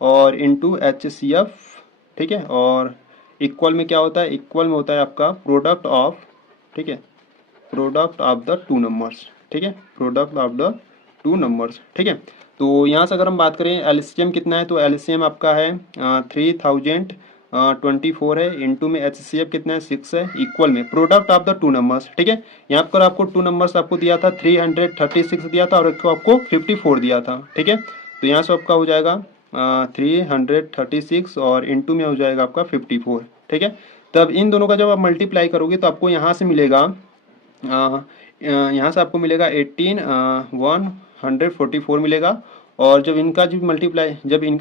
और इंटू एचसीएफ ठीक है, और इक्वल में क्या होता है, इक्वल में होता है आपका प्रोडक्ट ऑफ, ठीक है, product of the two numbers, ठीक है, product of the two numbers, ठीक है। तो यहाँ से अगर हम बात करें एलसीएम कितना है, तो एलसीएम आपका है 3024 है, इनटू में एचसीएफ कितना है 6 है, इक्वल में product of the two numbers, ठीक है। यहाँ पर आपको टू नंबर्स आपको दिया था 336 दिया था और आपको 54 दिया था, ठीक है। तो यहाँ से आपका हो जाएगा 336 और इनटू में हो जाएगा आपका 54, ठीक है। तब इन दोनों का जब आप मल्टीप्लाई करोगे तो आपको यहाँ से मिलेगा यहाँ से आपको मिलेगा 144 मिलेगा, और जब इनका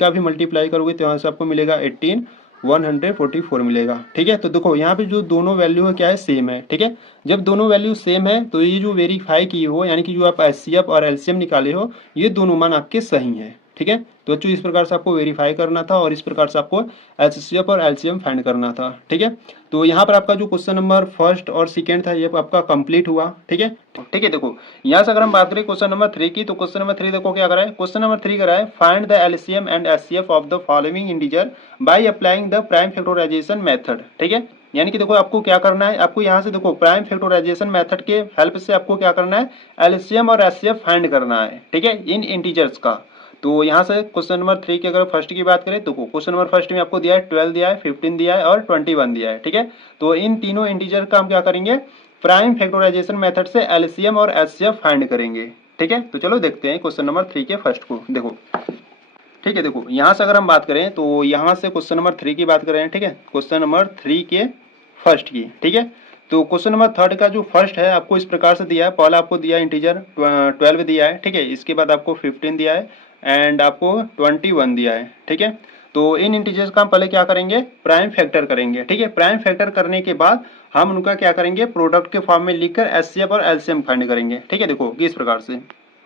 भी मल्टीप्लाई करोगे तो यहाँ से आपको मिलेगा 144 मिलेगा, ठीक है। तो देखो यहाँ पे जो दोनों वैल्यू है क्या है, सेम है, ठीक है। जब दोनों वैल्यू सेम है तो ये जो वेरीफाई किए हो, यानी कि जो आप एचसीएफ और एलसीएम निकाले हो, ये दोनों मान आपके सही है, ठीक है। तो बच्चों इस प्रकार से आपको वेरीफाई करना था और इस प्रकार से आपको एचसीएफ और एलसीएम फाइंड करना था, ठीक है। तो यहाँ पर आपका जो क्वेश्चन नंबर फर्स्ट और सेकेंड था ये आपका कंप्लीट हुआ, ठीक है। ठीक है, देखो यहाँ से अगर हम बात करें क्वेश्चन नंबर 3 की, तो क्वेश्चन नंबर 3 देखो क्या करा है, क्वेश्चन नंबर 3 करा है find the LCM and HCF of the following integer by applying the prime factorization method, ठीक है। यानी कि देखो आपको क्या करना है, आपको यहाँ से देखो प्राइम फैक्टराइजेशन मेथड के हेल्प से आपको क्या करना है, एलसीएम और एचसीएफ फाइंड करना है, ठीक है, इन इंटीजर्स का। तो यहाँ से क्वेश्चन नंबर 3 की अगर फर्स्ट की बात करें तो क्वेश्चन नंबर फर्स्ट में आपको दिया है 12 दिया है, 15 दिया है और 21 दिया है, ठीक है। तो इन तीनों इंटीजर का हम क्या करेंगे, प्राइम फैक्टराइजेशन मेथड से एलसीएम और एचसीएफ फाइंड करेंगे, ठीक है। तो चलो देखते हैं क्वेश्चन नंबर 3 के फर्स्ट को, देखो ठीक है। देखो यहाँ से अगर हम बात करें तो यहाँ से क्वेश्चन नंबर 3 की बात करें, ठीक है, क्वेश्चन नंबर 3 के फर्स्ट की, ठीक है। तो क्वेश्चन नंबर थर्ड का जो फर्स्ट है आपको इस प्रकार से दिया है, पहला आपको दिया है इंटीजर 12 दिया है, ठीक है, इसके बाद आपको 15 दिया है एंड आपको 21 दिया है, ठीक है। तो इन इंटीजर्स का हम पहले क्या करेंगे, प्राइम फैक्टर करेंगे, ठीक है। प्राइम फैक्टर करने के बाद हम उनका क्या करेंगे, प्रोडक्ट के फॉर्म में लिखकर एचसीएफ और एलसीएम फाइंड करेंगे, ठीक है। देखो किस प्रकार से,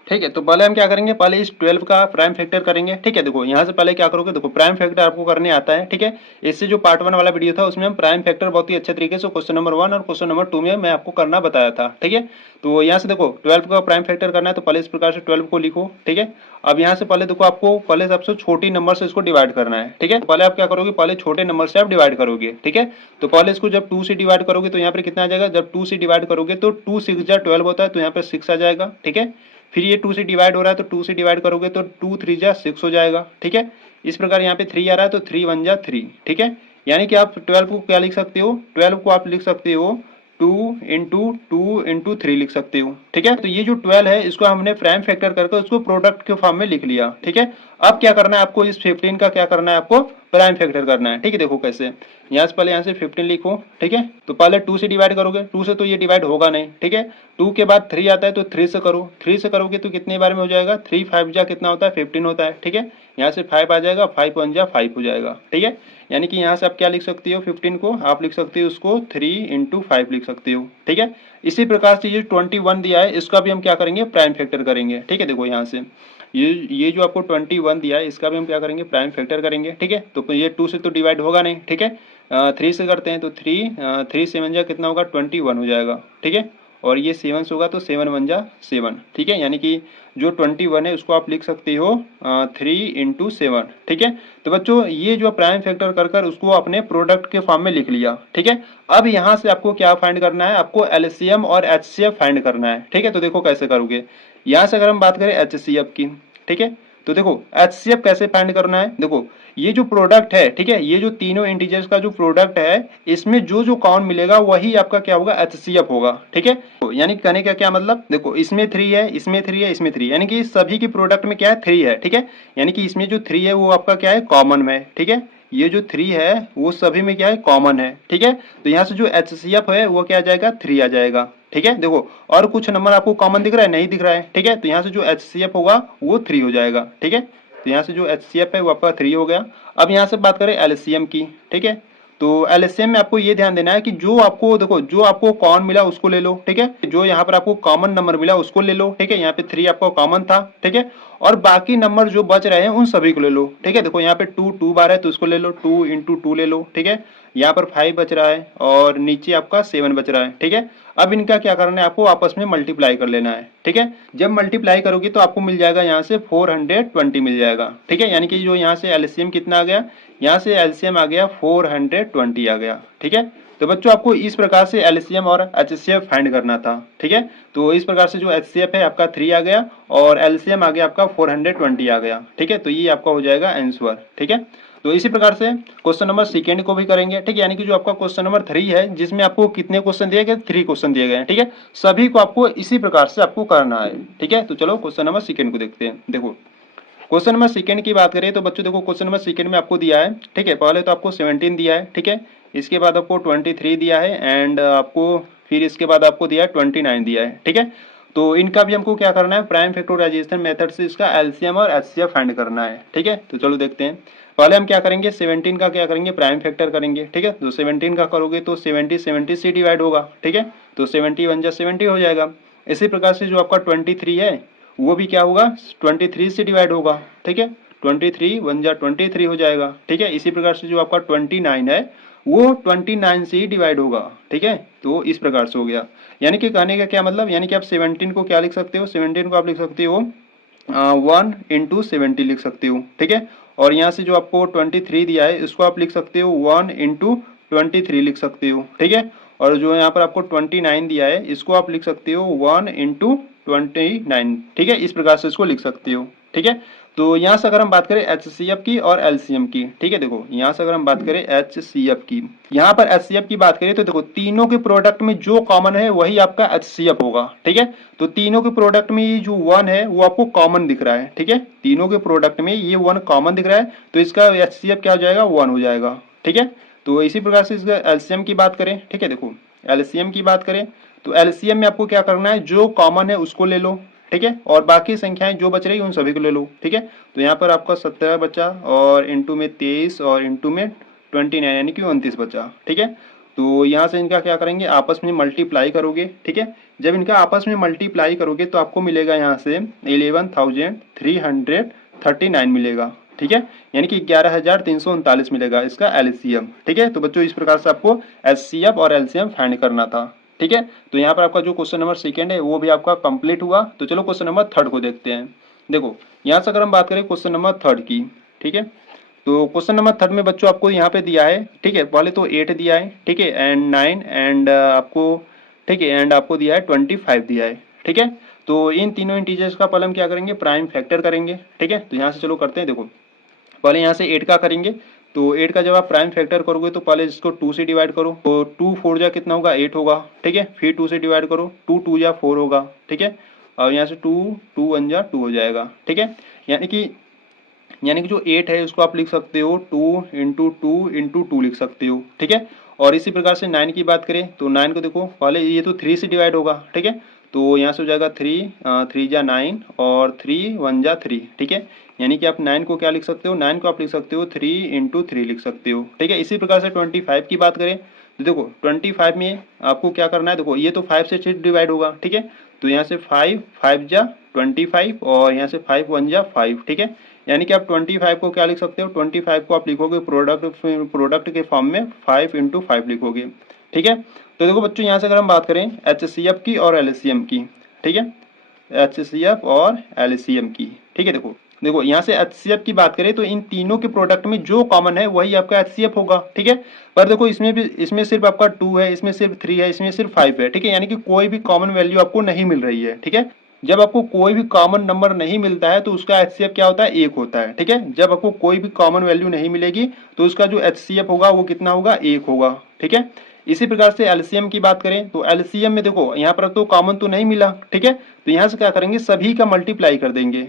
ठीक है। तो पहले हम क्या करेंगे, पहले इस 12 का प्राइम फैक्टर करेंगे, ठीक है। देखो यहाँ से पहले क्या करोगे, देखो प्राइम फैक्टर आपको करने आता है, ठीक है। इससे जो पार्ट 1 वाला वीडियो था उसमें हम प्राइम फैक्टर बहुत ही अच्छे तरीके से क्वेश्चन नंबर 1 और क्वेश्चन नंबर 2 में मैं आपको करना बताया था, ठीक है। तो यहाँ से देखो 12 का प्राइम फैक्टर करना है तो पहले इस प्रकार से 12 को लिखो, ठीक है। अब यहाँ से पहले देखो आपको पहले सबसे छोटी नंबर से इसको डिवाइड करना है, ठीक है। पहले आप क्या करोगे, पहले छोटे नंबर से आप डिवाइड करोगे, ठीक है। तो पहले इसको जब 2 से डिवाइड करोगे तो यहाँ पर कितना आ जाएगा, जब 2 से डिवाइड करोगे तो 2 6 जा 12 होता है, तो यहाँ पे 6 आ जाएगा, ठीक है। फिर ये 2 से डिवाइड हो रहा है तो 2 से डिवाइड करोगे तो 2 3 जा 6 हो जाएगा, ठीक है। इस प्रकार यहाँ पे 3 आ रहा है तो 3 1 जा 3, ठीक है। यानी कि आप 12 को क्या लिख सकते हो, 12 को आप लिख सकते हो 2 इंटू 3 लिख सकते हो, ठीक है। तो ये जो 12 है इसको हमने प्राइम फैक्टर करके उसको प्रोडक्ट के फॉर्म में लिख लिया, ठीक है। अब क्या करना है आपको, इस 15 का क्या करना है, आपको प्राइम फैक्टर करना है, ठीक है। देखो कैसे, यहाँ से पहले यहाँ से 15 लिखो, ठीक है। तो पहले 2 से डिवाइड करोगे, 2 से तो ये डिवाइड होगा नहीं, ठीक है। 2 के बाद 3 आता है तो 3 से करो, 3 से करोगे तो कितने बार में हो जाएगा, 3 5 जा कितना होता है 15 होता है, ठीक है। यहाँ से 5 आ जाएगा, 5 1 जा 5 हो जाएगा, ठीक है। यानी कि यहाँ से आप क्या लिख सकते हो, 15 को आप लिख सकते हो उसको 3 इंटू 5 लिख सकते हो, ठीक है। इसी प्रकार से ये 21 दिया है इसका भी हम क्या करेंगे, प्राइम फैक्टर करेंगे, ठीक है। देखो यहाँ से ये जो आपको 21 दिया है इसका भी हम क्या करेंगे, प्राइम फैक्टर करेंगे, ठीक है। तो ये 2 से तो डिवाइड होगा नहीं, ठीक है। 3 से करते हैं तो 3 7 जा कितना होगा 21 हो जाएगा, ठीक है। और ये 7 से होगा तो 7 1 जा 7, ठीक है। यानी कि जो 21 है उसको आप लिख सकते हो 3 इंटू 7, ठीक है। तो बच्चों ये जो प्राइम फैक्टर कर कर उसको अपने प्रोडक्ट के फॉर्म में लिख लिया, ठीक है। अब यहाँ से आपको क्या फाइंड करना है, आपको एलसीएम और एचसीएफ फाइंड करना है, ठीक है। तो देखो कैसे करोगे, यहाँ से अगर हम बात करें एचसीएफ की, ठीक है। तो देखो एचसीएफ कैसे फाइंड करना है, देखो ये जो प्रोडक्ट है, ठीक है, ये जो तीनों इंटीजर्स का जो प्रोडक्ट है इसमें जो जो कॉमन मिलेगा वही आपका क्या होगा, एचसीएफ होगा, ठीक है। तो यानी कहने का क्या मतलब, देखो इसमें 3 है, इसमें 3 है, इसमें 3, यानी कि सभी की प्रोडक्ट में क्या है 3 है, ठीक है। यानी कि इसमें जो 3 है वो आपका क्या है, कॉमन में, ठीक है। ये जो 3 है वो सभी में क्या है, कॉमन है, ठीक है। तो यहाँ से जो एचसीएफ है वो क्या आ जाएगा, 3 आ जाएगा, ठीक है। देखो और कुछ नंबर आपको कॉमन दिख रहा है, नहीं दिख रहा है, ठीक है। तो यहाँ से जो एचसीएफ होगा वो 3 हो जाएगा, ठीक है। तो यहाँ से जो एचसीएफ है वो आपका 3 हो गया। अब यहाँ से बात करें एलसीएम की, ठीक है। तो एलसीएम में आपको ये ध्यान देना है कि जो आपको देखो जो आपको कॉमन मिला उसको ले लो, ठीक है। जो यहाँ पर आपको कॉमन नंबर मिला उसको ले लो, ठीक है। यहाँ पे 3 आपको कॉमन था, ठीक है। और बाकी नंबर जो बच रहे हैं उन सभी को ले लो, ठीक है। देखो यहाँ पे 2 2 बार है तो उसको ले लो, 2 इंटू 2 ले लो, ठीक है। यहाँ पर 5 बच रहा है और नीचे आपका 7 बच रहा है, ठीक है। अब इनका क्या करना है, आपको आपस में मल्टीप्लाई कर लेना है, ठीक है। जब मल्टीप्लाई करोगे तो आपको मिल जाएगा यहाँ से 420 मिल जाएगा, ठीक है। यानी कि जो यहाँ से एलसीएम कितना आ गया, यहाँ से एलसीएम आ गया 420 आ गया, ठीक है। तो बच्चों आपको इस प्रकार से एलसीएम और एचसीएफ फाइंड करना था, ठीक है। तो इस प्रकार से जो एचसीएफ है आपका 3 आ गया और एलसीएम आ गया आपका 420 आ गया, ठीक है। तो ये आपका हो जाएगा आंसर, ठीक है। तो इसी प्रकार से क्वेश्चन नंबर सेकेंड को भी करेंगे, ठीक है। यानी कि जो आपका क्वेश्चन नंबर 3 है जिसमें आपको कितने क्वेश्चन दिए गए, 3 क्वेश्चन दिए गए हैं, ठीक है। सभी को आपको इसी प्रकार से आपको करना है, ठीक है। तो चलो क्वेश्चन नंबर सेकेंड को देखते हैं। देखो क्वेश्चन नंबर सेकंड की बात करें तो बच्चों देखो क्वेश्चन नंबर सेकंड में आपको दिया है, ठीक है। पहले तो आपको 17 दिया है, ठीक है। इसके बाद आपको 23 दिया है एंड आपको फिर इसके बाद आपको दिया है 29 दिया है, ठीक है। तो इनका भी हमको क्या करना है, प्राइम फैक्टराइजेशन मेथड से इसका एलसीएम और एचसीएफ फाइंड करना है, ठीक है। तो चलो देखते हैं। पहले हम क्या करेंगे, 17 का क्या करेंगे, प्राइम फैक्टर करेंगे, ठीक है। तो 17 का करोगे तो 70 से डिवाइड होगा, ठीक है। तो 70 1 जा 70 हो जाएगा। इसी प्रकार से जो आपका 23 है वो भी क्या होगा, 23 से डिवाइड होगा, ठीक है। 23 1 जा 23 हो जाएगा, ठीक है। इसी प्रकार से जो आपका 29 है वो 29 से ही डिवाइड होगा, ठीक है। तो इस प्रकार से हो गया। यानी कि कहने का क्या मतलब, यानी कि आप 17 को क्या लिख सकते हो, 17 को आप लिख सकते हो 1 इंटू 70 लिख सकते हो, ठीक है। और यहाँ से जो आपको 23 दिया है इसको आप लिख सकते हो 1 इंटू 23 लिख सकते हो, ठीक है। और जो यहाँ पर आपको 29 दिया है इसको आप लिख सकते हो 1 इंटू 29, ठीक है। इस प्रकार से इसको लिख सकते हो, ठीक है। तो यहाँ से अगर हम बात करें एचसीएफ की और एलसीएम की, ठीक है। देखो यहाँ से अगर हम बात करें एचसीएफ की, यहाँ पर एचसीएफ की बात करें तो देखो तीनों के प्रोडक्ट में जो कॉमन है वही आपका एचसीएफ होगा, ठीक है। तो तीनों के प्रोडक्ट में ये जो 1 है वो आपको कॉमन दिख रहा है, ठीक है। तीनों के प्रोडक्ट में ये 1 कॉमन दिख रहा है तो इसका एचसीएफ क्या हो जाएगा, 1 हो जाएगा, ठीक है। तो इसी प्रकार से इसका एलसीएम की बात करें, ठीक है। देखो एलसीएम की बात करें तो एलसीएम में आपको क्या करना है, जो कॉमन है उसको ले लो, ठीक है। और बाकी संख्याएं जो बच रही उन सभी को ले लो, ठीक है। तो यहाँ पर आपका 17 बचा और इंटू में 23 और इंटू में 29 यानी कि 29 बचा, ठीक है। तो यहाँ से इनका क्या करेंगे, आपस में मल्टीप्लाई करोगे, ठीक है। जब इनका आपस में मल्टीप्लाई करोगे तो आपको मिलेगा यहाँ से 11,339 मिलेगा, ठीक है। यानी कि 11,339 मिलेगा इसका एलसीएम, ठीक है। तो बच्चों इस प्रकार से आपको एचसीएफ और एलसीएम फाइंड करना था, ठीक है। तो यहाँ पर आपका जो क्वेश्चन नंबर सेकंड है वो भी आपका कंप्लीट हुआ। तो चलो क्वेश्चन नंबर थर्ड को देखते हैं। देखो यहाँ से अगर हम बात करें क्वेश्चन नंबर थर्ड की, ठीक है। तो क्वेश्चन नंबर थर्ड में बच्चों आपको यहाँ पे दिया है, ठीक है। पहले तो 8 दिया है, ठीक है, एंड 9 एंड आपको, ठीक है, एंड आपको दिया है 25 दिया है, ठीक है। तो इन तीनों इंटीजर्स का पहले हम क्या करेंगे, प्राइम फैक्टर करेंगे, ठीक है। तो यहाँ से चलो करते हैं। देखो पहले यहाँ से 8 का करेंगे तो 8 का जब आप प्राइम फैक्टर करोगे तो पहले इसको 2 से डिवाइड करो तो 2 4 जा कितना होगा, 8 होगा, ठीक है। फिर 2 से डिवाइड करो, 2 2 जा 4 होगा, ठीक है। और यहाँ से 2 2 1 जा 2 हो जाएगा, ठीक है। यानी कि जो 8 है उसको आप लिख सकते हो 2 इंटू 2 इंटू 2 लिख सकते हो, ठीक है। और इसी प्रकार से 9 की बात करें तो 9 को देखो पहले ये तो 3 से डिवाइड होगा, ठीक है। तो यहाँ से हो जाएगा 3 3 जा 9 और 3 1 जा 3, ठीक है। यानी कि आप 9 को क्या लिख सकते हो, 9 को आप लिख सकते हो 3 इंटू 3 लिख सकते हो, ठीक है। इसी प्रकार से 25 की बात करें तो देखो 25 में आपको क्या करना है, देखो ये तो 5 से डिवाइड होगा, ठीक है। तो यहाँ से 5 5 जा 25 और यहाँ से 5 1 जा 5, ठीक है। यानी कि आप 25 को क्या लिख सकते हो, 25 को आप लिखोगे प्रोडक्ट के फॉर्म में 5 इंटू 5 लिखोगे, ठीक है। तो देखो बच्चों यहाँ से अगर हम बात करें एचसीएफ की और एलसीएम की, ठीक है, एचसीएफ और एलसीएम की, ठीक है। देखो देखो यहाँ से एचसीएफ की बात करें तो इन तीनों के प्रोडक्ट में जो कॉमन है वही आपका एचसीएफ होगा, ठीक है। पर देखो इसमें सिर्फ आपका 2 है, इसमें सिर्फ 3 है, इसमें सिर्फ 5 है, ठीक है। यानी कि कोई भी कॉमन वैल्यू आपको नहीं मिल रही है, ठीक है। जब आपको कोई भी कॉमन नंबर नहीं मिलता है तो उसका एचसीएफ क्या होता है, 1 होता है, ठीक है। जब आपको कोई भी कॉमन वैल्यू नहीं मिलेगी तो उसका जो एचसीएफ होगा वो कितना होगा, 1 होगा, ठीक है। इसी प्रकार से एलसीएम की बात करें तो एलसीएम में देखो यहाँ पर तो कॉमन तो नहीं मिला, ठीक है। तो यहाँ से क्या करेंगे, सभी का मल्टीप्लाई कर देंगे,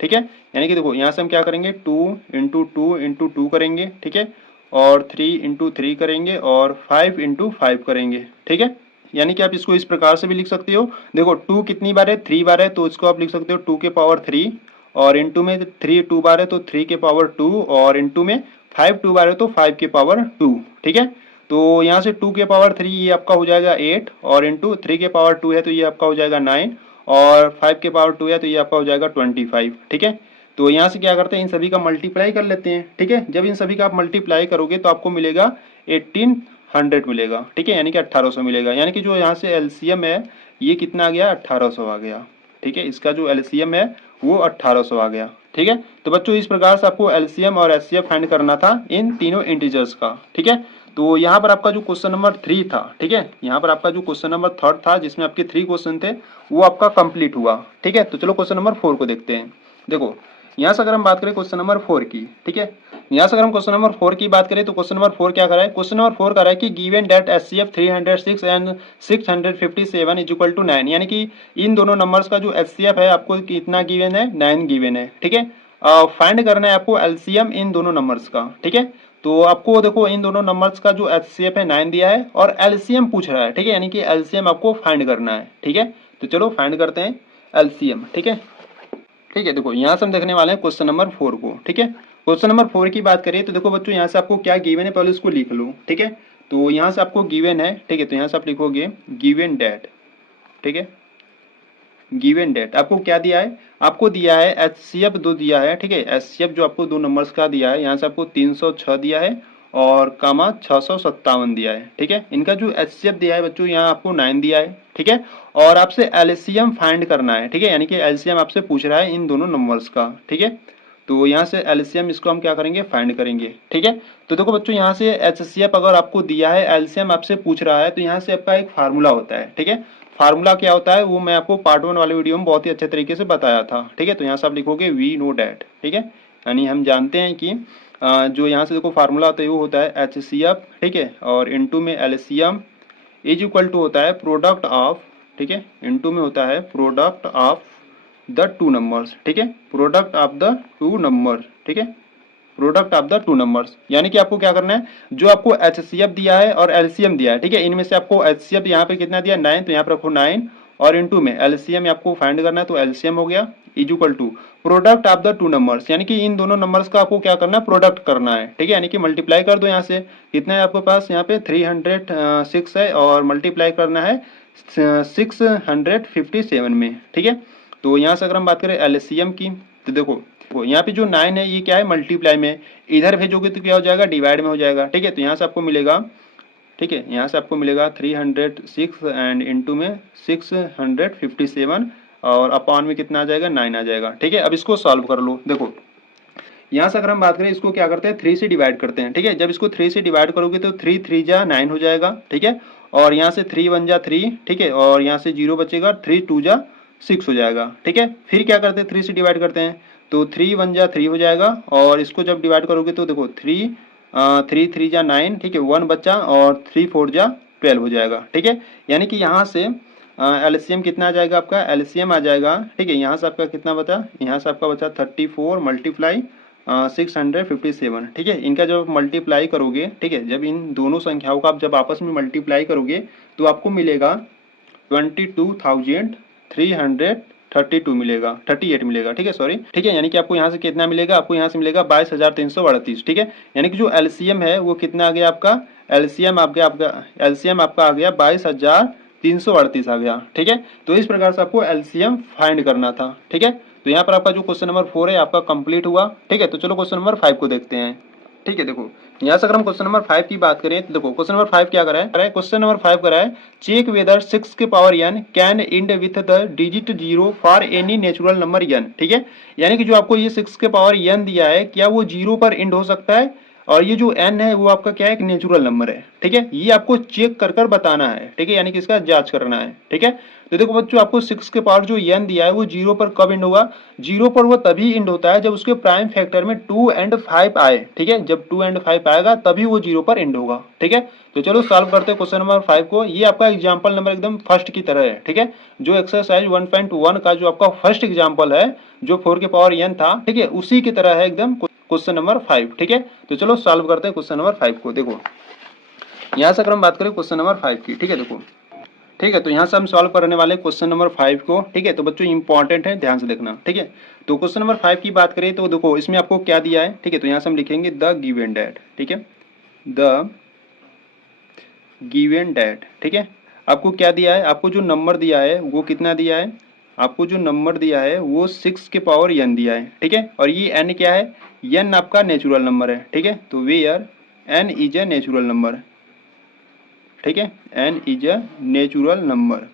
ठीक है। यानी कि देखो यहाँ से हम क्या करेंगे 2 इंटू 2 इंटू 2 करेंगे, ठीक है। और 3 इंटू 3 करेंगे और 5 इंटू 5 करेंगे, ठीक है। यानी कि आप इसको इस प्रकार से भी लिख सकते हो। देखो 2 कितनी बार है, 3 बार है, तो इसको आप लिख सकते हो 2 के पावर 3 और इंटू में 3 2 बार है तो 3 के पावर 2 और इंटू में 5 2 बार है तो 5 के पावर 2, ठीक है। तो यहाँ से 2 के पावर 3 ये आपका हो जाएगा 8 और इंटू 3 के पावर 2 है तो ये आपका हो जाएगा 9 और 5 के पावर 2 है तो ये आपका हो जाएगा 25, ठीक है। तो यहाँ से क्या करते हैं, इन सभी का मल्टीप्लाई कर लेते हैं। ठीक है, जब इन सभी का आप मल्टीप्लाई करोगे तो आपको मिलेगा 1800 मिलेगा। ठीक है, यानी कि 1800 मिलेगा। यानी कि जो यहाँ से एलसीएम है ये कितना आ गया, 1800 आ गया। ठीक है, इसका जो एलसीएम है वो 1800 आ गया। ठीक है, तो बच्चों इस प्रकार से आपको एलसीएम और एचसीएफ फाइंड करना था इन तीनों इंटीजर्स का। ठीक है, तो यहाँ पर आपका जो क्वेश्चन नंबर 3 था, ठीक है, यहाँ पर आपका जो क्वेश्चन नंबर 3 था जिसमें आपके 3 क्वेश्चन थे वो आपका कंप्लीट हुआ। ठीक है, तो चलो क्वेश्चन नंबर 4 को देखते हैं। देखो यहाँ से अगर हम बात करें क्वेश्चन नंबर 4 की, ठीक है, यहाँ से अगर हम क्वेश्चन नंबर 4 की बात करें तो क्वेश्चन नंबर 4 क्या कर रहा है, क्वेश्चन नंबर 4 कर रहा है कि given that HCF 306 and 657 is equal to 9, यानी कि इन दोनों नंबर्स का जो एचसीएफ है आपको कितना गिवन है, 9 गिवन है। ठीक है, फाइंड करना है आपको एलसीएम इन दोनों नंबर्स का। ठीक है, तो आपको देखो इन दोनों नंबर्स का जो एचसीएफ है 9 दिया है और एलसीएम पूछ रहा है। ठीक है, यानी कि एलसीएम आपको फाइंड करना है। ठीक है, तो चलो फाइंड करते हैं एलसीएम। ठीक है, ठीक है, देखो यहाँ से हम देखने वाले हैं क्वेश्चन नंबर 4 को। ठीक है, क्वेश्चन नंबर 4 की बात करें तो देखो बच्चों यहाँ से आपको क्या गिवन है पहले उसको लिख लो। ठीक है, तो यहाँ से आपको गिवन है, ठीक है, तो यहाँ से आप लिखोगे गिवन डेट। ठीक है, गिवन डेट आपको क्या दिया है, आपको दिया है एचसीएफ 2 दिया है। ठीक है, एचसीएफ जो आपको 2 नंबर्स का दिया है, यहाँ से आपको 306 दिया है और कामा 657 दिया है। ठीक है, इनका जो एचसीएफ दिया है बच्चों यहाँ आपको 9 दिया है। ठीक है, और आपसे एलसीएम फाइंड करना है। ठीक है, यानी कि एलसीएम आपसे पूछ रहा है इन दोनों नंबर्स का। ठीक है, तो यहाँ से एलसीएम इसको हम क्या करेंगे, फाइंड करेंगे। ठीक है, तो देखो बच्चों यहाँ से एचसीएफ अगर आपको दिया है, एलसीएम आपसे पूछ रहा है, तो यहाँ से आपका एक फार्मूला होता है। ठीक है, फार्मूला क्या होता है वो मैं आपको पार्ट 1 वाले वीडियो में बहुत ही अच्छे तरीके से बताया था। ठीक है, तो यहाँ से आप लिखोगे वी नो डैट। ठीक है, यानी हम जानते हैं कि जो यहाँ से देखो फार्मूला होता है वो होता है एचसीएफ। ठीक है, और इनटू में एलसीएम इज इक्वल टू होता है प्रोडक्ट ऑफ, ठीक है, इनटू में होता है प्रोडक्ट ऑफ द 2 नंबर्स। ठीक है, प्रोडक्ट ऑफ द 2 नंबर। ठीक है, प्रोडक्ट ऑफ द 2 नंबर्स, यानी कि आपको क्या करना है, जो आपको एचसीएफ दिया है और एलसीएम दिया है। ठीक है, इनमें से आपको एचसीएफ यहाँ पे कितना दिया, 9, तो यहाँ पे रखो 9 और इनटू में एलसीएम आपको फाइंड करना है, तो एलसीएम हो गया is equal to product of the 2 numbers, यानी कि इन दोनों नंबर्स का आपको क्या करना है, प्रोडक्ट करना है। ठीक है, यानी कि मल्टीप्लाई कर दो, यहाँ से कितना है आपके पास, यहाँ पे 306 है और मल्टीप्लाई करना है 657 में। ठीक है, तो यहाँ से अगर हम बात करें एलसीएम की तो देखो यहाँ पे जो 9 है ये क्या है, मल्टीप्लाई में, इधर भेजोगे तो क्या हो जाएगा, डिवाइड में हो जाएगा। ठीक है, तो यहाँ से आपको मिलेगा, ठीक है, यहाँ से आपको मिलेगा 306 एंड इनटू में 657 और अपॉन में कितना आ जाएगा, 9 आ जाएगा। ठीक है, अब इसको सॉल्व कर लो। देखो यहाँ से अगर हम बात करें इसको क्या करते हैं, 3 से डिवाइड करते हैं। ठीक है, जब इसको 3 से डिवाइड करोगे तो 3 3 जा 9 हो जाएगा। ठीक है, और यहाँ से 3 1 जा 3, ठीक है, और यहाँ से 0 बचेगा, 3 2 जा 6 हो जाएगा। ठीक है, फिर क्या करते हैं, 3 से डिवाइड करते हैं तो 3 1 जा 3 हो जाएगा और इसको जब डिवाइड करोगे तो देखो 3 3 जा 9, ठीक है, 1 बचा और 3 4 जा 12 हो जाएगा। ठीक है, यानी कि यहाँ से एलसीएम कितना आ जाएगा आपका, एलसीएम आ जाएगा, ठीक है, यहाँ से आपका कितना बचा, यहाँ से आपका बचा 34 मल्टीप्लाई 657। ठीक है, इनका जब मल्टीप्लाई करोगे, ठीक है, जब इन दोनों संख्याओं का आप जब आपस में मल्टीप्लाई करोगे तो आपको मिलेगा 22,332 मिलेगा, 38 मिलेगा। ठीक है, सॉरी, ठीक है, यानी कि आपको यहाँ से कितना मिलेगा, आपको यहाँ से मिलेगा 22,338। ठीक है, यानी कि जो एलसीएम है वो कितना आ गया आपका, एलसीएम आपका आ गया 22,338 आ गया। ठीक है, तो इस प्रकार से आपको एलसीएम फाइंड करना था। ठीक है, तो यहाँ पर आपका जो क्वेश्चन नंबर 4 है आपका कंप्लीट हुआ। ठीक है, तो चलो क्वेश्चन नंबर 5 को देखते हैं। ठीक है, देखो यहाँ से अगर हम क्वेश्चन नंबर 5 की बात करें तो देखो क्वेश्चन नंबर 5 क्या करा है, क्वेश्चन नंबर 5 करा है चेक वेदर 6 के power n can end with the digit 0 for any natural number n। ठीक है, यानी कि जो आपको ये 6 के पावर n दिया है क्या वो 0 पर इंड हो सकता है, और ये जो n है वो आपका क्या है, एक नेचुरल नंबर है। ठीक है, ये आपको चेक कर कर बताना है। ठीक है, यानी कि इसका जांच करना है। ठीक है, तो देखो बच्चों आपको 6 के पावर जो n दिया है वो 0 पर कब इंड होगा, 0 पर वो तभी इंड होता है जब उसके प्राइम फैक्टर में 2 एंड 5 आए। ठीक है, जब 2 एंड 5 आएगा तभी वो 0 पर इंड होगा। ठीक है, तो चलो सॉल्व करते हैं क्वेश्चन नंबर 5 को। ये आपका एग्जाम्पल नंबर एकदम फर्स्ट की तरह है। ठीक है, जो एक्सरसाइज 1.1 का जो आपका फर्स्ट एग्जाम्पल है जो 4 के पावर n था, ठीक है, उसी की तरह है एकदम क्वेश्चन नंबर 5। ठीक है, तो चलो सॉल्व करते हैं क्वेश्चन नंबर 5 को। देखो यहाँ से अगर हम बात करें क्वेश्चन नंबर 5 की, ठीक है, देखो, ठीक है, तो यहाँ से हम सॉल्व करने वाले क्वेश्चन नंबर 5 को। ठीक है, तो बच्चों इंपॉर्टेंट है, ध्यान से देखना। ठीक है, तो क्वेश्चन नंबर 5 की बात करें तो देखो इसमें आपको क्या दिया है। ठीक है, तो यहाँ से हम लिखेंगे द गिवन डेट। ठीक है, द गिवन डेट। ठीक है, आपको क्या दिया है, आपको जो नंबर दिया है वो कितना दिया है, आपको जो नंबर दिया है वो 6 के पावर n दिया है, ठीक है। और ये n क्या है, n आपका नेचुरल नंबर है, ठीक है। तो where n is a natural number, ठीक है, n is a natural number,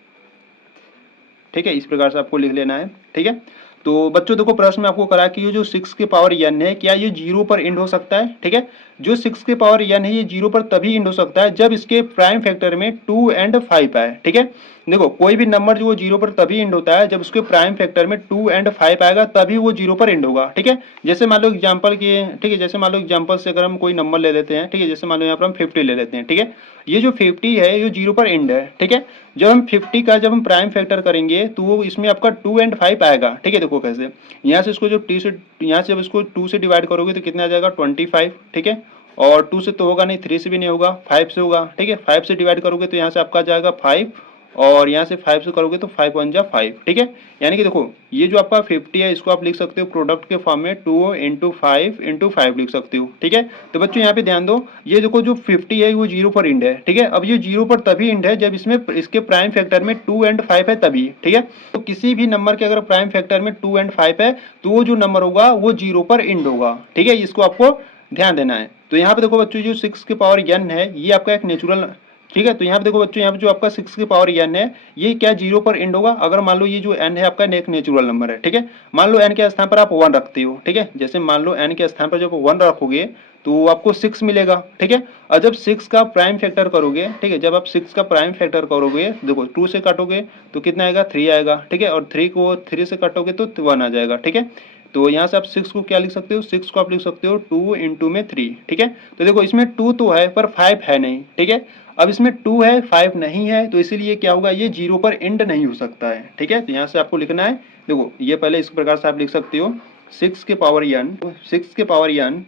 ठीक है। इस प्रकार से आपको लिख लेना है, ठीक है। तो बच्चों देखो प्रश्न में आपको करा कि ये जो 6 के पावर n है क्या ये 0 पर एंड हो सकता है, ठीक है। जो 6 के पावर n है ये 0 पर तभी एंड हो सकता है जब इसके प्राइम फैक्टर में 2 एंड 5 आए, ठीक है। देखो कोई भी नंबर जो वो 0 पर तभी एंड होता है जब उसके प्राइम फैक्टर में 2 एंड 5 आएगा, तभी वो 0 पर एंड होगा, ठीक है। जैसे मान लो एग्जांपल के, ठीक है, जैसे मान लो एग्जांपल से अगर हम कोई नंबर ले लेते हैं, ठीक है, जैसे मान लो यहाँ पर हम 50 ले लेते हैं, ठीक है। ये जो 50 है ये 0 पर एंड है, ठीक है। जब हम 50 का जब हम प्राइम फैक्टर करेंगे तो वो इसमें आपका 2 एंड 5 आएगा, ठीक है। देखो कैसे, यहाँ से इसको जो टी से यहाँ से जब इसको 2 से डिवाइड करोगे तो कितना आ जाएगा 25, ठीक है। और 2 से तो होगा नहीं, 3 से भी नहीं होगा, 5 से होगा, ठीक है। 5 से डिवाइड करोगे तो यहाँ से आपका जाएगा 5, और यहाँ से 5 से करोगे तो 5 1 जा 5, ठीक है। यानी कि देखो ये जो आपका 50 है इसको आप लिख सकते हो प्रोडक्ट के फॉर्म में 2 इंटू 5 लिख सकते हो, ठीक है। तो बच्चों यहाँ पे ध्यान दो, ये देखो जो 50 है वो 0 पर इंड है, ठीक है। अब ये 0 पर तभी इंड है जब इसमें इसके प्राइम फैक्टर में 2 एंड 5 है तभी, ठीक है। तो किसी भी नंबर के अगर प्राइम फैक्टर में 2 एंड 5 है तो वो जो नंबर होगा वो 0 पर इंड होगा, ठीक है। इसको आपको ध्यान देना है। तो यहाँ पे देखो बच्चों जो 6 के पावर n है ये आपका एक नेचुरल, ठीक है। तो यहाँ पे देखो बच्चों यहाँ पे जो आपका 6 की पावर n है ये क्या 0 पर एंड होगा अगर मान लो ये जो n है आपका एक नेचुरल नंबर है, ठीक है। मान लो n के स्थान पर आप 1 रखते हो, ठीक है। जैसे मान लो n के स्थान पर जब 1 रखोगे तो आपको 6 मिलेगा, ठीक है। और जब 6 का प्राइम फैक्टर करोगे, ठीक है, जब आप 6 का प्राइम फैक्टर करोगे देखो 2 से काटोगे तो कितना आएगा 3 आएगा, ठीक है। और 3 को 3 से काटोगे तो 1 आ जाएगा, ठीक है। तो यहाँ से आप 6 को क्या लिख सकते हो, 6 को आप लिख सकते हो 2 इंटू में 3, ठीक है। तो देखो इसमें 2 तो है पर 5 है नहीं, ठीक है। अब इसमें 2 है 5 नहीं है तो इसीलिए क्या होगा ये 0 पर एंड नहीं हो सकता है, ठीक है। तो यहाँ से आपको लिखना है, देखो ये पहले इस प्रकार से आप लिख सकते हो 6 के पावर n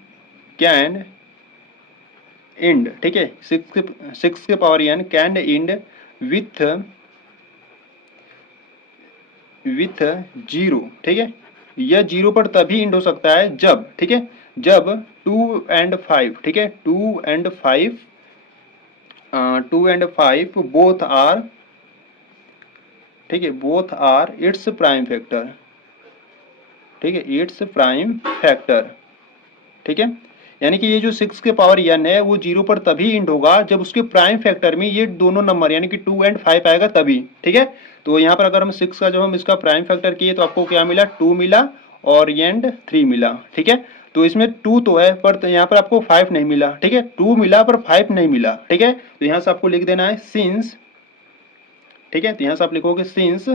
कैन एंड, ठीक है। 6 के power n can and with 0, ठीक है। यह 0 पर तभी एंड हो सकता है जब, ठीक है, जब 2 एंड 5, ठीक है, 2 एंड 5 बोथ आर, ठीक है, both are its prime factor, ठीक है, इट्स प्राइम फैक्टर, ठीक है। यानी कि ये जो 6 के पावर n है वो 0 पर तभी एंड होगा जब उसके प्राइम फैक्टर में ये दोनों नंबर यानी कि 2 एंड 5 आएगा तभी, ठीक है। तो यहाँ पर अगर हम 6 का जब हम इसका प्राइम फैक्टर किए तो आपको क्या मिला 2 मिला और एंड 3 मिला, ठीक है। तो इसमें 2 तो है पर यहाँ पर आपको 5 नहीं मिला, ठीक है। 2 मिला पर 5 नहीं मिला, ठीक है। तो यहाँ से आपको लिख देना है सिंस, ठीक है। तो यहाँ से आप लिखोगे सिंस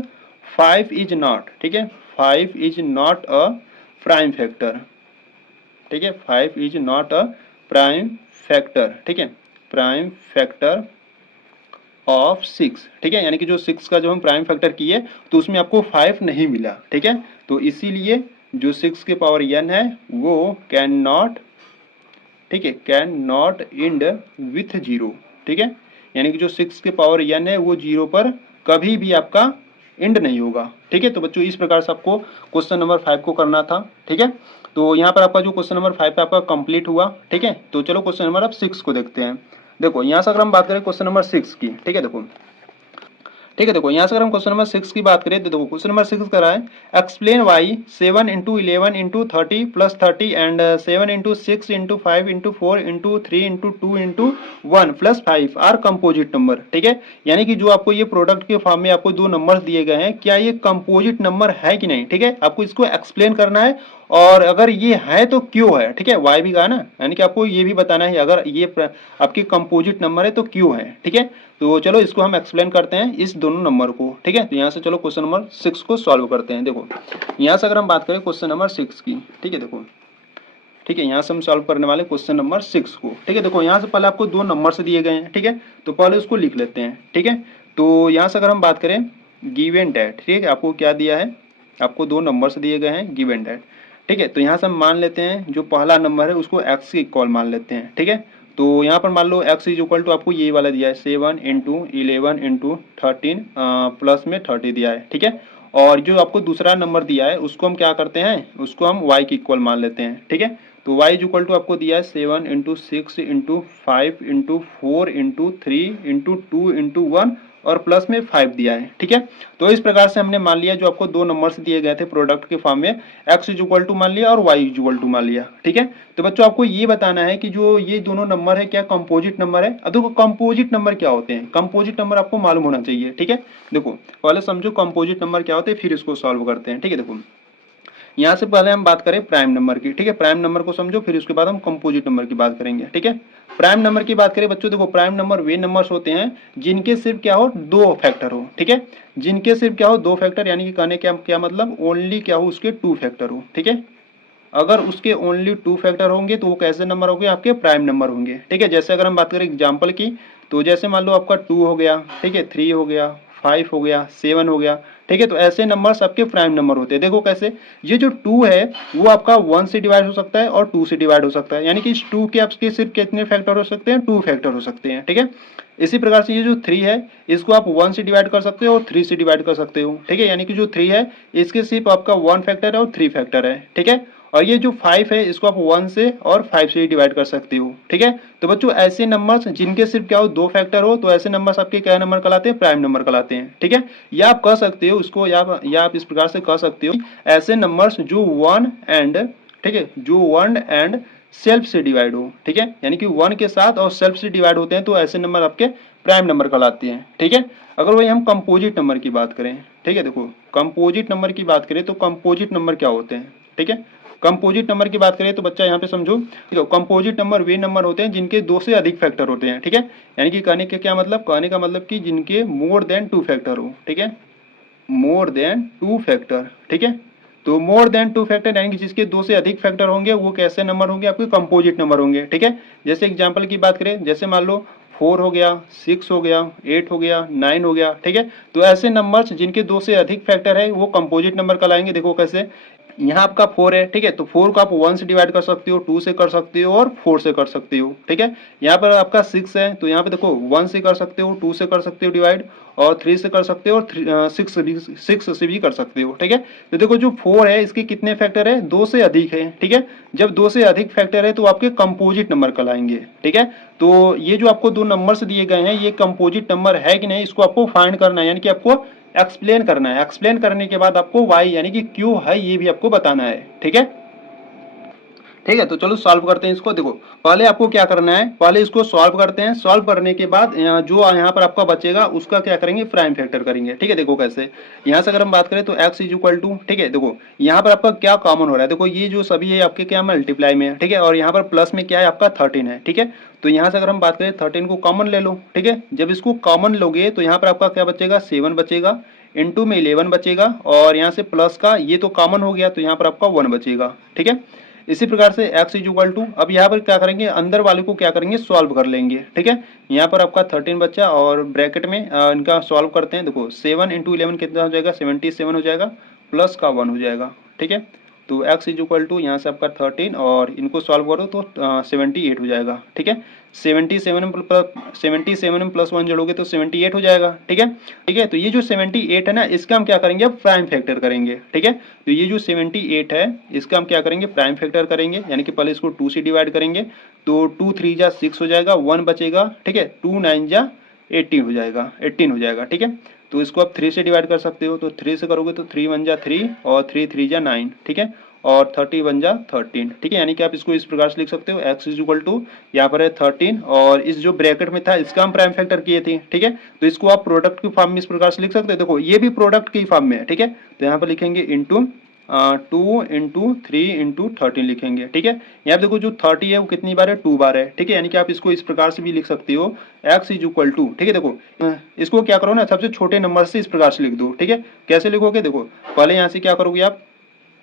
5 इज नॉट, ठीक है, 5 is not a prime factor, ठीक है, 5 is not a prime factor, ठीक है, प्राइम फैक्टर ऑफ 6, ठीक है। यानी कि जो 6 का जब हम प्राइम फैक्टर किए तो उसमें आपको 5 नहीं मिला, ठीक है। तो इसीलिए जो 6 के पावर n है वो कैन नॉट, ठीक है, कैन नॉट एंड विथ 0, ठीक है। यानी कि जो 6 के पावर n है वो 0 पर कभी भी आपका एंड नहीं होगा, ठीक है। तो बच्चों इस प्रकार से आपको क्वेश्चन नंबर 5 को करना था, ठीक है। तो यहाँ पर आपका जो क्वेश्चन नंबर 5 आपका कंप्लीट हुआ, ठीक है। तो चलो क्वेश्चन नंबर अब 6 को देखते हैं। देखो यहाँ से अगर हम बात करें क्वेश्चन नंबर 6 की, ठीक है, देखो, ठीक है। देखो यहाँ से अगर हम क्वेश्चन नंबर 6 की बात करें तो देखो क्वेश्चन नंबर 6 कर रहा है explain why 7 into 11 into 30 plus 30 and 7 into 6 into 5 into 4 into 3 into 2 into 1 plus 5 are composite number, ठीक है। यानी कि जो आपको ये प्रोडक्ट के फॉर्म में आपको दो नंबर दिए गए हैं क्या ये कंपोजिट नंबर है कि नहीं, ठीक है। आपको इसको एक्सप्लेन करना है और अगर ये है तो क्यों है, ठीक है, वाई भी कहा ना, यानी कि आपको ये भी बताना है अगर ये आपके कंपोजिट नंबर है तो क्यों है, ठीक है। तो चलो इसको हम एक्सप्लेन करते हैं इस दोनों नंबर को, ठीक है। तो यहाँ से चलो क्वेश्चन नंबर 6 को सॉल्व करते हैं। देखो यहाँ से अगर हम बात करें क्वेश्चन नंबर 6 की, ठीक है, देखो, ठीक है, यहाँ से हम सॉल्व करने वाले क्वेश्चन नंबर 6 को, ठीक है। देखो यहाँ से पहले आपको दो नंबर से दिए गए हैं, ठीक है, तो पहले उसको लिख लेते हैं, ठीक है। तो यहाँ से अगर हम बात करें गिवन डेट, ठीक है, आपको क्या दिया है, आपको दो नंबर से दिए गए हैं गिवन डेट, ठीक है। तो यहाँ से हम मान लेते हैं जो पहला नंबर है उसको x के इक्वल मान लेते हैं, ठीक है। तो यहाँ पर मान लो x इज इक्वल टू आपको ये वाला दिया है 7 इंटू 11 इंटू 13 प्लस में 30 दिया है, ठीक है। और जो आपको दूसरा नंबर दिया है उसको हम क्या करते हैं, उसको हम y के इक्वल मान लेते हैं, ठीक है। तो y इज इक्वल टू आपको दिया है 7 into 6 into 5 into 4 into 3 into 2 into 1 और प्लस में 5 दिया है, ठीक है। तो इस प्रकार से हमने मान लिया जो आपको दो नंबर्स दिए गए थे प्रोडक्ट के फॉर्म में, x इज इक्वल टू मान लिया और y इज इक्वल टू मान लिया, ठीक है। तो बच्चों आपको ये बताना है कि जो ये दोनों नंबर है क्या कंपोजिट नंबर है। अब देखो कंपोजिट नंबर क्या होते हैं, कंपोजिट नंबर आपको मालूम होना चाहिए, ठीक है। देखो पहले समझो कंपोजिट नंबर क्या होते हैं, फिर इसको सॉल्व करते हैं, ठीक है। देखो यहाँ से पहले हम बात करें प्राइम नंबर की, ठीक है। प्राइम नंबर को समझो, फिर उसके बाद हम कंपोजिट नंबर की बात करेंगे, ठीक है। प्राइम नंबर की बात करें बच्चों, देखो प्राइम नंबर वे नंबर्स होते हैं जिनके सिर्फ क्या हो दो फैक्टर हो, ठीक है। जिनके सिर्फ क्या हो दो फैक्टर, यानी कि कहने क्या मतलब ओनली क्या हो उसके टू फैक्टर हो, ठीक है। अगर उसके ओनली टू फैक्टर होंगे तो वो कैसे नंबर होंगे, आपके प्राइम नंबर होंगे, ठीक है। जैसे अगर हम बात करें एग्जाम्पल की, तो जैसे मान लो आपका 2 हो गया, ठीक है, 3 हो गया, 5 हो गया, 7 हो गया, ठीक है। तो ऐसे नंबर सबके प्राइम नंबर होते हैं। देखो कैसे, ये जो 2 है वो आपका 1 से डिवाइड हो सकता है और 2 से डिवाइड हो सकता है, यानी कि इस 2 के आपके सिर्फ कितने फैक्टर हो सकते हैं, 2 फैक्टर हो सकते हैं, ठीक है। इसी प्रकार से ये जो 3 है इसको आप 1 से डिवाइड कर सकते हो और 3 से डिवाइड कर सकते हो, ठीक है। यानी कि जो 3 है इसके सिर्फ आपका 1 फैक्टर है और 3 फैक्टर है, ठीक है। और ये जो 5 है इसको आप 1 से और 5 से डिवाइड कर सकते हो, ठीक है। तो बच्चों ऐसे नंबर्स जिनके सिर्फ क्या हो दो फैक्टर हो, तो ऐसे नंबर्स आपके क्या नंबर कहलाते हैं, प्राइम नंबर कहलाते हैं, ठीक है। या आप कह सकते हो इसको, या आप इस प्रकार से कह सकते हो ऐसे नंबर्स जो 1 एंड, ठीक है, जो 1 एंड सेल्फ से डिवाइड हो, ठीक है। यानी कि 1 के साथ और सेल्फ से डिवाइड होते हैं तो ऐसे नंबर आपके प्राइम नंबर कहलाते हैं, ठीक है। अगर वही हम कंपोजिट नंबर की बात करें, ठीक है, देखो कंपोजिट नंबर की बात करें तो कंपोजिट नंबर क्या होते हैं, ठीक है। कंपोजिट नंबर की बात करें तो बच्चा यहाँ पे समझो, देखो कंपोजिट नंबर वे नंबर होते हैं जिनके दो से अधिक फैक्टर होते हैं, ठीक है। यानी कि कहने के क्या मतलब, कहने का मतलब कि जिनके मोर देन 2 फैक्टर हो, ठीक है, मोर देन 2 फैक्टर, ठीक है। तो मोर देन 2 फैक्टर यानी कि जिसके दो से अधिक फैक्टर होंगे वो कैसे नंबर होंगे, आपके कंपोजिट नंबर होंगे, ठीक है। जैसे एग्जांपल की बात करें, जैसे मान लो 4 हो गया, 6 हो गया, 8 हो गया, 9 हो गया, ठीक है। तो ऐसे नंबर्स जिनके दो से अधिक फैक्टर है वो कंपोजिट नंबर कहलाएंगे। देखो कैसे, यहाँ आपका 4 है, ठीक है, तो 4 को आप 1 से डिवाइड कर सकते हो, 2 से कर सकते हो और 4 से कर सकते हो, ठीक है। यहाँ पर आपका 6 है तो यहाँ पे देखो 1 से कर सकते हो, 2 से कर सकते हो डिवाइड और 3 से कर सकते हो और 6 से भी कर सकते हो, ठीक है। तो देखो जो 4 है इसके कितने फैक्टर है, 2 से अधिक है, ठीक है। जब 2 से अधिक फैक्टर है तो आपके कंपोजिट नंबर कहलाएंगे, ठीक है। तो ये जो आपको दो नंबर्स दिए गए हैं ये कंपोजिट नंबर है कि नहीं इसको आपको फाइंड करना है, यानी कि आपको एक्सप्लेन करना है। एक्सप्लेन करने के बाद आपको वाई यानी कि क्यों है ये भी आपको बताना है, ठीक है। ठीक है, तो चलो सॉल्व करते हैं इसको। देखो पहले आपको क्या करना है, पहले इसको सॉल्व करते हैं। सॉल्व करने के बाद जो यहाँ पर आपका बचेगा उसका क्या करेंगे, प्राइम फैक्टर करेंगे, ठीक है। देखो कैसे, यहाँ से अगर हम बात करें तो x इज इक्वल टू, ठीक है, देखो यहाँ पर आपका क्या कॉमन हो रहा है, देखो ये जो सभी है आपके क्या मल्टीप्लाई में है, ठीक है। और यहाँ पर प्लस में क्या है आपका 13 है, ठीक है। तो यहाँ से अगर हम बात करें 13 को कॉमन ले लो, ठीक है। जब इसको कॉमन लोगे तो यहाँ पर आपका क्या बचेगा, 7 बचेगा, इंटू में 11 बचेगा और यहाँ से प्लस का ये तो कॉमन हो गया तो यहाँ पर आपका 1 बचेगा, ठीक है। इसी प्रकार से x इज इक्वल टू, अब यहाँ पर क्या करेंगे, अंदर वाले को क्या करेंगे, सॉल्व कर लेंगे, ठीक है। यहाँ पर आपका 13 बच्चा और ब्रैकेट में इनका सॉल्व करते हैं। देखो 7 इंटू 11 कितना हो जाएगा, 77 हो जाएगा, प्लस का 1 हो जाएगा, ठीक है। तो x इज इक्वल टू यहाँ से आपका 13 और इनको सॉल्व करो तो 78 हो जाएगा, ठीक है। 77 में प्लस 1 जोड़ोगे तो 78 हो जाएगा, ठीक है। ठीक है, तो ये जो 78 है ना इसका हम क्या करेंगे, अब प्राइम फैक्टर करेंगे, ठीक है। तो ये जो 78 है इसका हम क्या करेंगे, प्राइम फैक्टर करेंगे, यानी कि पहले इसको 2 से डिवाइड करेंगे तो 2 3 जा 6 हो जाएगा, 1 बचेगा, ठीक है। 2 9 जा 18 हो जाएगा, 18 हो जाएगा, ठीक है। तो इसको आप 3 से डिवाइड कर सकते हो, तो 3 से करोगे तो 3 1 जा 3 और 3 3 जा 9, ठीक है। और 30 1 जा 13, ठीक है। यानी कि आप इसको इस प्रकार से लिख सकते हो, x इज इक्वल टू यहाँ पर है 13 और इस जो ब्रैकेट में था इसका हम प्राइम फैक्टर किए थे, ठीक है। तो इसको आप प्रोडक्ट की फॉर्म में इस प्रकार से लिख सकते हो। देखो ये भी प्रोडक्ट की फॉर्म में है, ठीक है। तो यहाँ पर लिखेंगे इंटू 2 इंटू 3 इंटू 13 लिखेंगे, ठीक है। यहाँ पे देखो जो 30 है वो कितनी बार है, 2 बार है, ठीक है। यानी कि आप इसको इस प्रकार से भी लिख सकते हो, x इज इक्वल टू, ठीक है। देखो इसको क्या करो ना, सबसे छोटे नंबर से इस प्रकार से लिख दो, ठीक है। कैसे लिखोगे, देखो पहले यहाँ से क्या करोगे आप,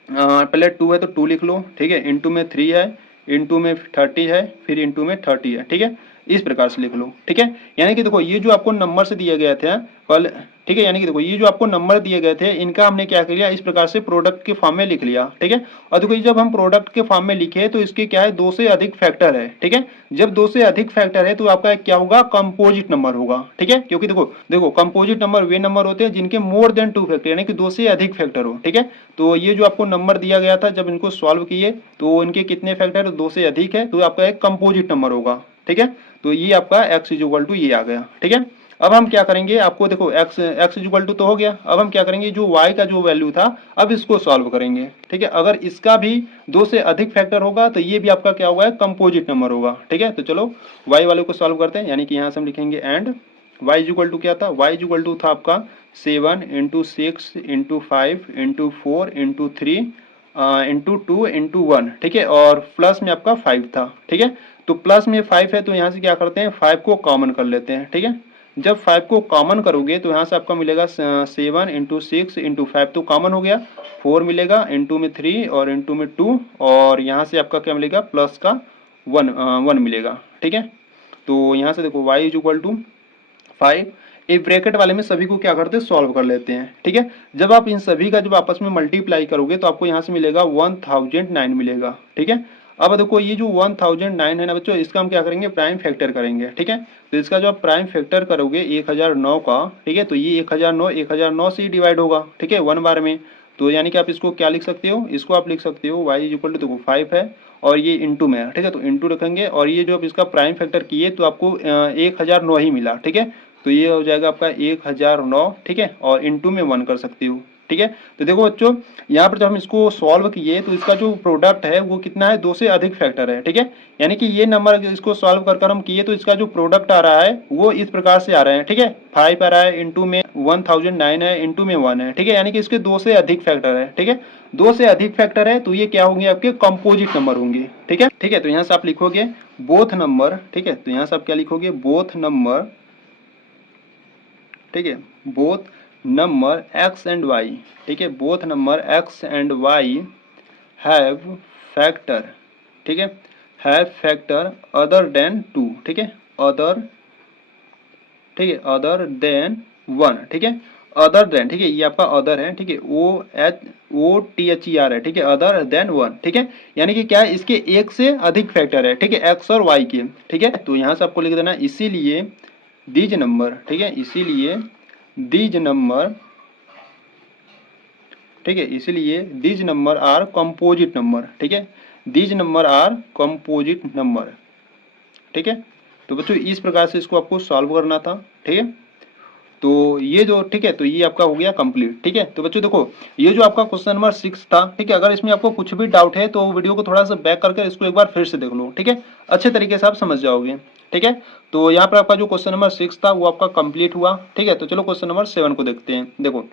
पहले 2 है तो 2 लिख लो, ठीक है। इंटू में 3 है, इंटू में 30 है, फिर इंटू में 30 है, ठीक है। इस प्रकार से लिख लो, ठीक है। यानी कि देखो ये जो आपको नंबर से दिए गए थे पहले, ठीक है, यानी कि देखो ये जो आपको नंबर दिए गए थे इनका हमने क्या कर लिया, इस प्रकार से प्रोडक्ट के फॉर्म में लिख लिया, ठीक है। और देखो जब हम प्रोडक्ट के फॉर्म में लिखे तो इसके क्या है, 2 से अधिक फैक्टर है, ठीक है। जब 2 से अधिक फैक्टर है तो आपका क्या होगा, कंपोजिट नंबर होगा, ठीक है। क्योंकि देखो देखो कंपोजिट नंबर वे नंबर होते हैं जिनके मोर देन 2 फैक्टर यानी कि 2 से अधिक फैक्टर हो, ठीक है। तो ये जो आपको नंबर दिया गया था जब इनको सॉल्व किए तो इनके कितने फैक्टर, 2 से अधिक है, तो आपका एक कंपोजिट नंबर होगा, ठीक है। तो ये आपका x इज इक्वल टू ये आ गया, ठीक है। अब हम क्या करेंगे, आपको देखो x इक्वल टू तो हो गया, अब हम क्या करेंगे, जो y का जो वैल्यू था अब इसको सॉल्व करेंगे, ठीक है। अगर इसका भी 2 से अधिक फैक्टर होगा तो ये भी आपका क्या होगा, कंपोजिट नंबर होगा, ठीक है। तो चलो y वाले को सॉल्व करते हैं, यानी कि यहाँ से हम लिखेंगे एंड y इक्वल टू क्या था, y इक्वल टू था आपका 7 into 6 into 5 into 4 into 3 into 2 into 1, ठीक है, और प्लस में आपका 5 था, ठीक है। तो प्लस में 5 है तो यहाँ से क्या करते हैं, 5 को कॉमन कर लेते हैं, ठीक है। जब 5 को कॉमन करोगे तो यहाँ से आपका मिलेगा 7 इंटू 6 इंटू 5 तो कॉमन हो गया, 4 मिलेगा, इंटू में 3 और इंटू में 2, और यहाँ से आपका क्या मिलेगा, प्लस का 1 मिलेगा, ठीक है। तो यहाँ से देखो y इज इक्वल टू 5, एक ब्रैकेट वाले में सभी को क्या करते हैं, सॉल्व कर लेते हैं, ठीक है। जब आप इन सभी का जब आपस में मल्टीप्लाई करोगे तो आपको यहाँ से मिलेगा 1009 मिलेगा, ठीक है। अब देखो ये जो 1009 है ना बच्चों, इसका हम क्या करेंगे, प्राइम फैक्टर करेंगे, ठीक है। तो इसका जो आप प्राइम फैक्टर करोगे 1009 का, ठीक है, तो ये 1009 से ही डिवाइड होगा, ठीक है, 1 बार में। तो यानी कि आप इसको क्या लिख सकते हो, इसको आप लिख सकते हो y इज इक्वल टू देखो 5 है और ये इंटू में है, ठीक है, तो इंटू रखेंगे और ये जो आप इसका प्राइम फैक्टर किए तो आपको 1009 ही मिला, ठीक है। तो ये हो जाएगा आपका 1009, ठीक है, और इंटू में 1 कर सकते हो, ठीक है। तो देखो बच्चों यहाँ पर जब हम इसको सॉल्व किए तो इसका जो प्रोडक्ट है वो कितना है, 2 से अधिक फैक्टर है, ठीक है। यानी कि ये नंबर इसको सॉल्व कर हम किए तो इसका जो प्रोडक्ट आ रहा है वो इस प्रकार से आ रहे हैं, ठीक है। 5 आ रहा है, इंटू में 1009 है, इंटू में 1 है, ठीक है, यानी कि इसके 2 से अधिक फैक्टर है, ठीक है। 2 से अधिक फैक्टर है तो ये क्या होंगे, आपके कंपोजिट नंबर होंगे, ठीक है, ठीक है। तो यहाँ से आप लिखोगे बोथ नंबर, ठीक है, तो यहाँ से आप क्या लिखोगे, बोथ नंबर, ठीक है, both number x and y, ठीक है, both number x and y have factor, ठीक है, हैव फैक्टर अदर देन 2, ठीक है, अदर, ठीक है, अदर देन 1, ठीक है, अदर देन, ठीक है, ये आपका अदर है, ठीक है, OTHER है, ठीक है, अदर देन 1, ठीक है। यानी कि क्या है, इसके एक से अधिक फैक्टर है, ठीक है, x और y के, ठीक है। तो यहाँ से आपको लिख देना इसीलिए दीज नंबर, ठीक है, इसीलिए दीज नंबर, ठीक है, इसलिए these number are composite number, ठीक है, these number are composite number, ठीक है। तो बच्चों इस प्रकार से इसको आपको सॉल्व करना था, ठीक है। तो ये जो, ठीक है, तो ये आपका हो गया कंप्लीट, ठीक है। तो बच्चों देखो ये जो आपका क्वेश्चन नंबर 6 था, ठीक है, अगर इसमें आपको कुछ भी डाउट है तो वीडियो को थोड़ा सा बैक करके इसको एक बार फिर से देख लो, ठीक है, अच्छे तरीके से आप समझ जाओगे, ठीक है। तो यहाँ पर आपका जो क्वेश्चन नंबर 6 था वो आपका कंप्लीट हुआ, ठीक है। तो चलो क्वेश्चन नंबर 7 को देखते हैं। देखो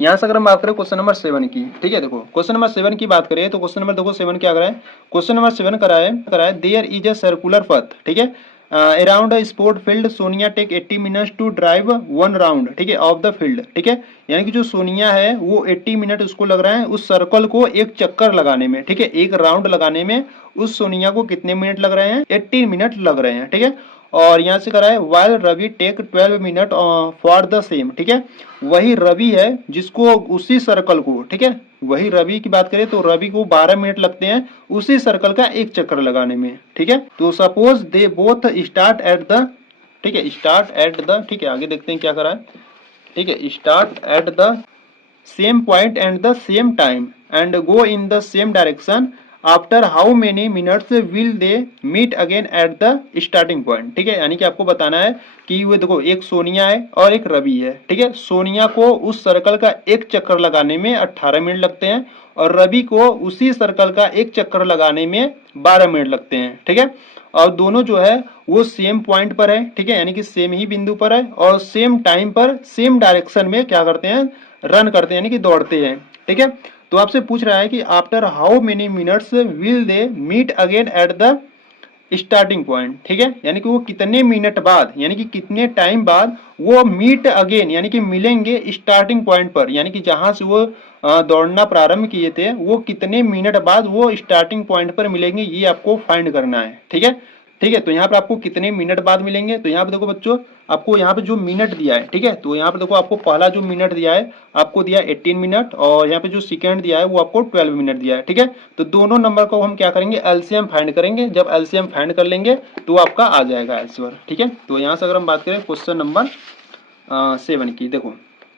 यहाँ से अगर हम बात करें क्वेश्चन नंबर 7 की, ठीक है, देखो क्वेश्चन नंबर 7 की बात करें तो क्वेश्चन नंबर देखो 7 क्या करा है, क्वेश्चन नंबर 7 कराए there is a circular path, ठीक है, around a sport field, Sonia take 80 minutes to drive 1 round, ठीक है, ऑफ द फील्ड, ठीक है। यानी कि जो सोनिया है वो 80 मिनट उसको लग रहा है उस सर्कल को एक चक्कर लगाने में, ठीक है, एक राउंड लगाने में उस सोनिया को कितने मिनट लग रहे हैं, 80 मिनट लग रहे हैं, ठीक है। और यहाँ से करा है while Ravi take 12 minute for the same, ठीक है, वही रवि है जिसको उसी सर्कल को, ठीक है, वही रवि की बात करें तो रवि को 12 मिनट लगते हैं उसी सर्कल का एक चक्कर लगाने में, ठीक है। तो suppose they both start at the, ठीक है, स्टार्ट एट द, ठीक है, आगे देखते हैं क्या करा है, ठीक है, start at the same point and the same time and go in the same direction, after how many minutes will they meet again at the starting point, ठीक है। यानी कि आपको बताना है कि वो देखो एक सोनिया है और एक रवि है, ठीक है, सोनिया को उस सर्कल का एक चक्कर लगाने में 18 मिनट लगते हैं और रवि को उसी सर्कल का एक चक्कर लगाने में 12 मिनट लगते हैं, ठीक है। और दोनों जो है वो सेम पॉइंट पर है, ठीक है, यानी कि सेम ही बिंदु पर है और सेम टाइम पर सेम डायरेक्शन में क्या करते हैं, रन करते हैं, यानी कि दौड़ते हैं, ठीक है। तो आपसे पूछ रहा है कि after how many minutes will they meet again at the starting point, ठीक है, यानी कि वो कितने मिनट बाद, यानी कि कितने टाइम बाद वो मीट अगेन, यानी कि मिलेंगे स्टार्टिंग पॉइंट पर, यानी कि जहां से वो दौड़ना प्रारंभ किए थे वो कितने मिनट बाद वो स्टार्टिंग पॉइंट पर मिलेंगे, ये आपको फाइंड करना है, ठीक है, ठीक है। तो यहाँ पर आपको कितने मिनट बाद मिलेंगे, तो यहाँ पे देखो बच्चों आपको यहाँ पे जो मिनट दिया है, ठीक है, तो यहाँ पे देखो आपको पहला जो मिनट दिया है आपको दिया 18 मिनट और यहाँ पे जो सेकंड दिया है वो आपको 12 मिनट दिया है, ठीक है। तो दोनों नंबर को हम क्या करेंगे, एलसीएम फाइंड करेंगे, जब एलसीएम फाइंड कर लेंगे तो आपका आ जाएगा आंसर, ठीक है। तो यहाँ से अगर हम बात करें क्वेश्चन नंबर 7 की, देखो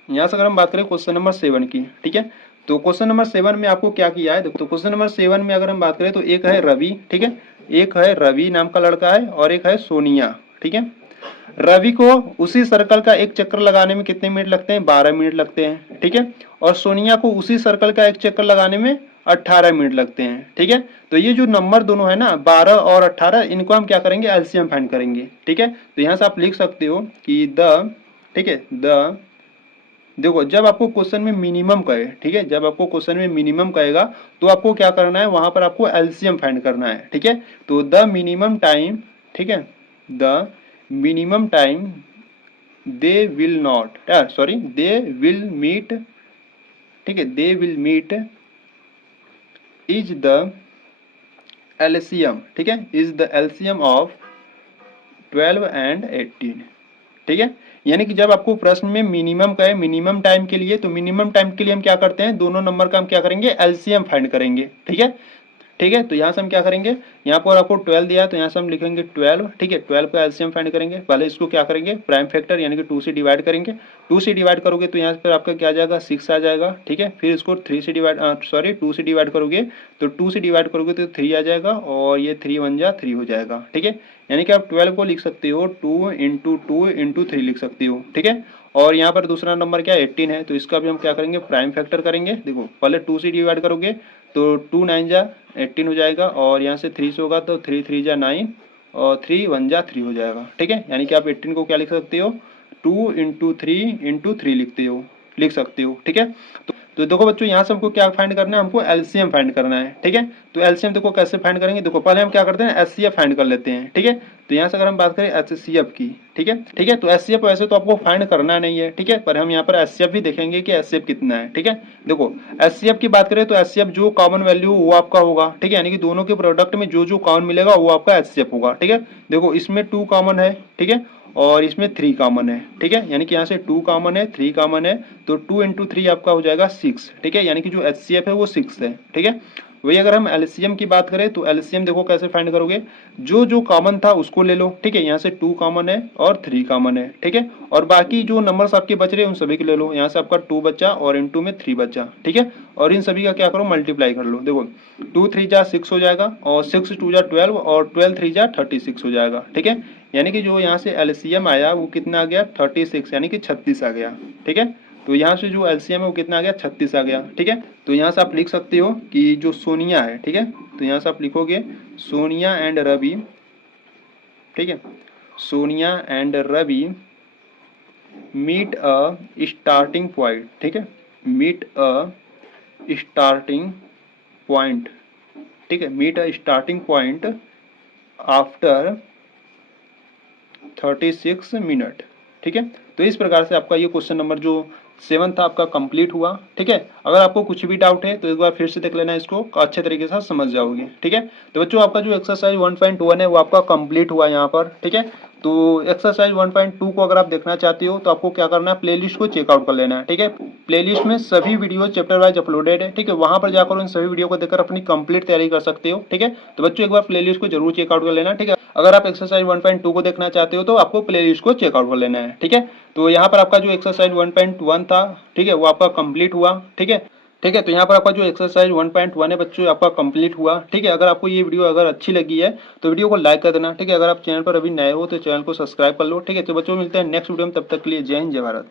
यहाँ से अगर हम बात करें क्वेश्चन नंबर 7 की, ठीक है, तो क्वेश्चन नंबर 7 में आपको क्या किया है, देखो तो क्वेश्चन नंबर 7 में अगर हम बात करें तो एक है रवि, ठीक है, एक है रवि नाम का लड़का है और एक है सोनिया, ठीक है। रवि को उसी सर्कल का एक चक्कर लगाने में कितने मिनट लगते हैं? 12 मिनट लगते हैं, ठीक है। और सोनिया को उसी सर्कल का एक चक्कर लगाने में 18 मिनट लगते हैं, ठीक है। तो ये जो नंबर दोनों है ना 12 और 18, इनको हम क्या करेंगे? एलसीएम फाइंड करेंगे, ठीक है। तो यहाँ से आप लिख सकते हो कि ठीक है, देखो जब आपको क्वेश्चन में मिनिमम कहे, ठीक है, जब आपको क्वेश्चन में मिनिमम कहेगा तो आपको क्या करना है? वहां पर आपको एलसीएम फाइंड करना है, ठीक है। तो द मिनिमम टाइम, ठीक है, the minimum time they will not, sorry, they will meet, ठीक है, they will meet is the LCM, ठीक है, is the LCM of 12 and 18, ठीक है। यानी कि जब आपको प्रश्न में मिनिमम का है, मिनिमम टाइम के लिए, तो मिनिमम टाइम के लिए हम क्या करते हैं? दोनों नंबर का हम क्या करेंगे? एलसीएम फाइंड करेंगे, ठीक है, ठीक है। तो यहाँ से हम क्या करेंगे? यहाँ पर आपको 12 दिया है तो यहाँ से हम लिखेंगे 12, ठीक है। 12 का एलसीएम फाइंड करेंगे। पहले इसको क्या करेंगे? प्राइम फैक्टर यानी कि 2 से डिवाइड करेंगे। 2 से डिवाइड करोगे तो यहाँ पर आपका क्या आ जाएगा? 6 आ जाएगा, ठीक है। फिर इसको 3 से डिवाइड, सॉरी 2 से डिवाइड करोगे तो 2 से डिवाइड करोगे तो 3 आ जाएगा और ये 3 1 जा 3 हो जाएगा, ठीक है। यानी कि आप 12 को लिख सकते हो 2 इंटू 2 इंटू 3 लिख सकते हो, ठीक है। और यहाँ पर दूसरा नंबर क्या 18 है तो इसका भी हम क्या करेंगे? प्राइम फैक्टर करेंगे। देखो पहले 2 से डिवाइड करोगे तो 2 9 जा 18 हो जाएगा और यहाँ से 3 से होगा तो 3 3 जा 9 और 3 1 जा 3 हो जाएगा, ठीक है। यानी कि आप 18 को क्या लिख सकते हो? 2 इंटू 3 इंटू 3 लिख सकते हो, ठीक है। तो देखो बच्चों यहाँ से हमको क्या फाइंड करना है? हमको एलसीएम फाइंड करना है, ठीक है। तो एलसीएम देखो कैसे फाइंड करेंगे? देखो पहले हम क्या करते हैं? एचसीएफ फाइंड कर लेते हैं, ठीक है। तो यहाँ से अगर हम बात करें एचसीएफ की, ठीक है, ठीक है। तो एचसीएफ वैसे तो आपको फाइंड करना नहीं है, ठीक है, पर हम यहाँ पर एचसीएफ भी देखेंगे कि एचसीएफ कितना है, ठीक है। देखो एचसीएफ की बात करें तो एचसीएफ जो कॉमन वैल्यू वो आपका होगा, ठीक है, यानी कि दोनों के प्रोडक्ट में जो जो कॉमन मिलेगा वो आपका एचसीएफ होगा, ठीक है। देखो इसमें 2 कॉमन है, ठीक है, और इसमें 3 कॉमन है, ठीक है। यानी कि यहाँ से 2 कॉमन है, 3 कॉमन है, तो 2 इंटू 3 आपका हो जाएगा 6, ठीक है। यानी कि जो एचसीएफ है वो 6 है, ठीक है। वही अगर हम एलसीएम की बात करें तो एलसीएम देखो कैसे फाइंड करोगे? जो जो कॉमन था उसको ले लो, ठीक है। यहाँ से 2 कॉमन है और 3 कॉमन है, ठीक है, और बाकी जो नंबर्स आपके बच रहे हैं उन सभी के ले लो। यहाँ से आपका 2 बचा और इंटू में 3 बचा, ठीक है, और इन सभी का क्या करो? मल्टीप्लाई कर लो। देखो 2 3 जा 6 हो जाएगा और 6 2 जा 12 और 12 3 जा 36 हो जाएगा, ठीक है। यानी कि जो यहाँ से एलसीएम आया वो कितना आ गया? 36, यानी कि 36 आ गया, ठीक है। तो यहाँ से जो एलसीएम है वो कितना आ गया? 36 आ गया, ठीक है। तो यहाँ से आप लिख सकते हो कि जो सोनिया है, ठीक है, तो यहाँ से आप लिखोगे सोनिया एंड रवि, ठीक है, Sonia and Ravi meet a starting point, ठीक है, मीट अ स्टार्टिंग पॉइंट, ठीक है, meet a starting point after 36 minute, ठीक है। तो इस प्रकार से आपका ये क्वेश्चन नंबर जो 7 था आपका कंप्लीट हुआ, ठीक है। अगर आपको कुछ भी डाउट है तो एक बार फिर से देख लेना, इसको अच्छे तरीके से समझ जाओगे, ठीक है। तो बच्चों आपका जो एक्सरसाइज 1.1 है वो आपका कंप्लीट हुआ यहाँ पर, ठीक है। तो एक्सरसाइज 1.2 को अगर आप देखना चाहते हो तो आपको क्या करना है? प्लेलिस्ट को चेकआउट कर लेना है, ठीक है। प्लेलिस्ट में सभी वीडियो चैप्टर वाइज अपलोडेड है, ठीक है, वहां पर जाकर उन सभी वीडियो को देखकर अपनी कंप्लीट तैयारी कर सकते हो, ठीक है। तो बच्चों एक बार प्लेलिस्ट को जरूर चेकआउट कर लेना, ठीक है। अगर आप एक्सरसाइज 1.2 को देखना चाहते हो तो आपको प्लेलिस्ट को चेकआउट कर लेना है, ठीक है। तो यहाँ पर आपका जो एक्सरसाइज 1.1 था, ठीक है, वो आपका कंप्लीट हुआ, ठीक है, ठीक है। तो यहाँ पर आपका जो एक्सरसाइज 1.1 है बच्चों आपका कंप्लीट हुआ, ठीक है। अगर आपको ये वीडियो अगर अच्छी लगी है तो वीडियो को लाइक कर देना, ठीक है। अगर आप चैनल पर अभी नए हो तो चैनल को सब्सक्राइब कर लो, ठीक है। तो बच्चों मिलते हैं नेक्स्ट वीडियो में, तब तक के लिए जय हिंद जय भारत।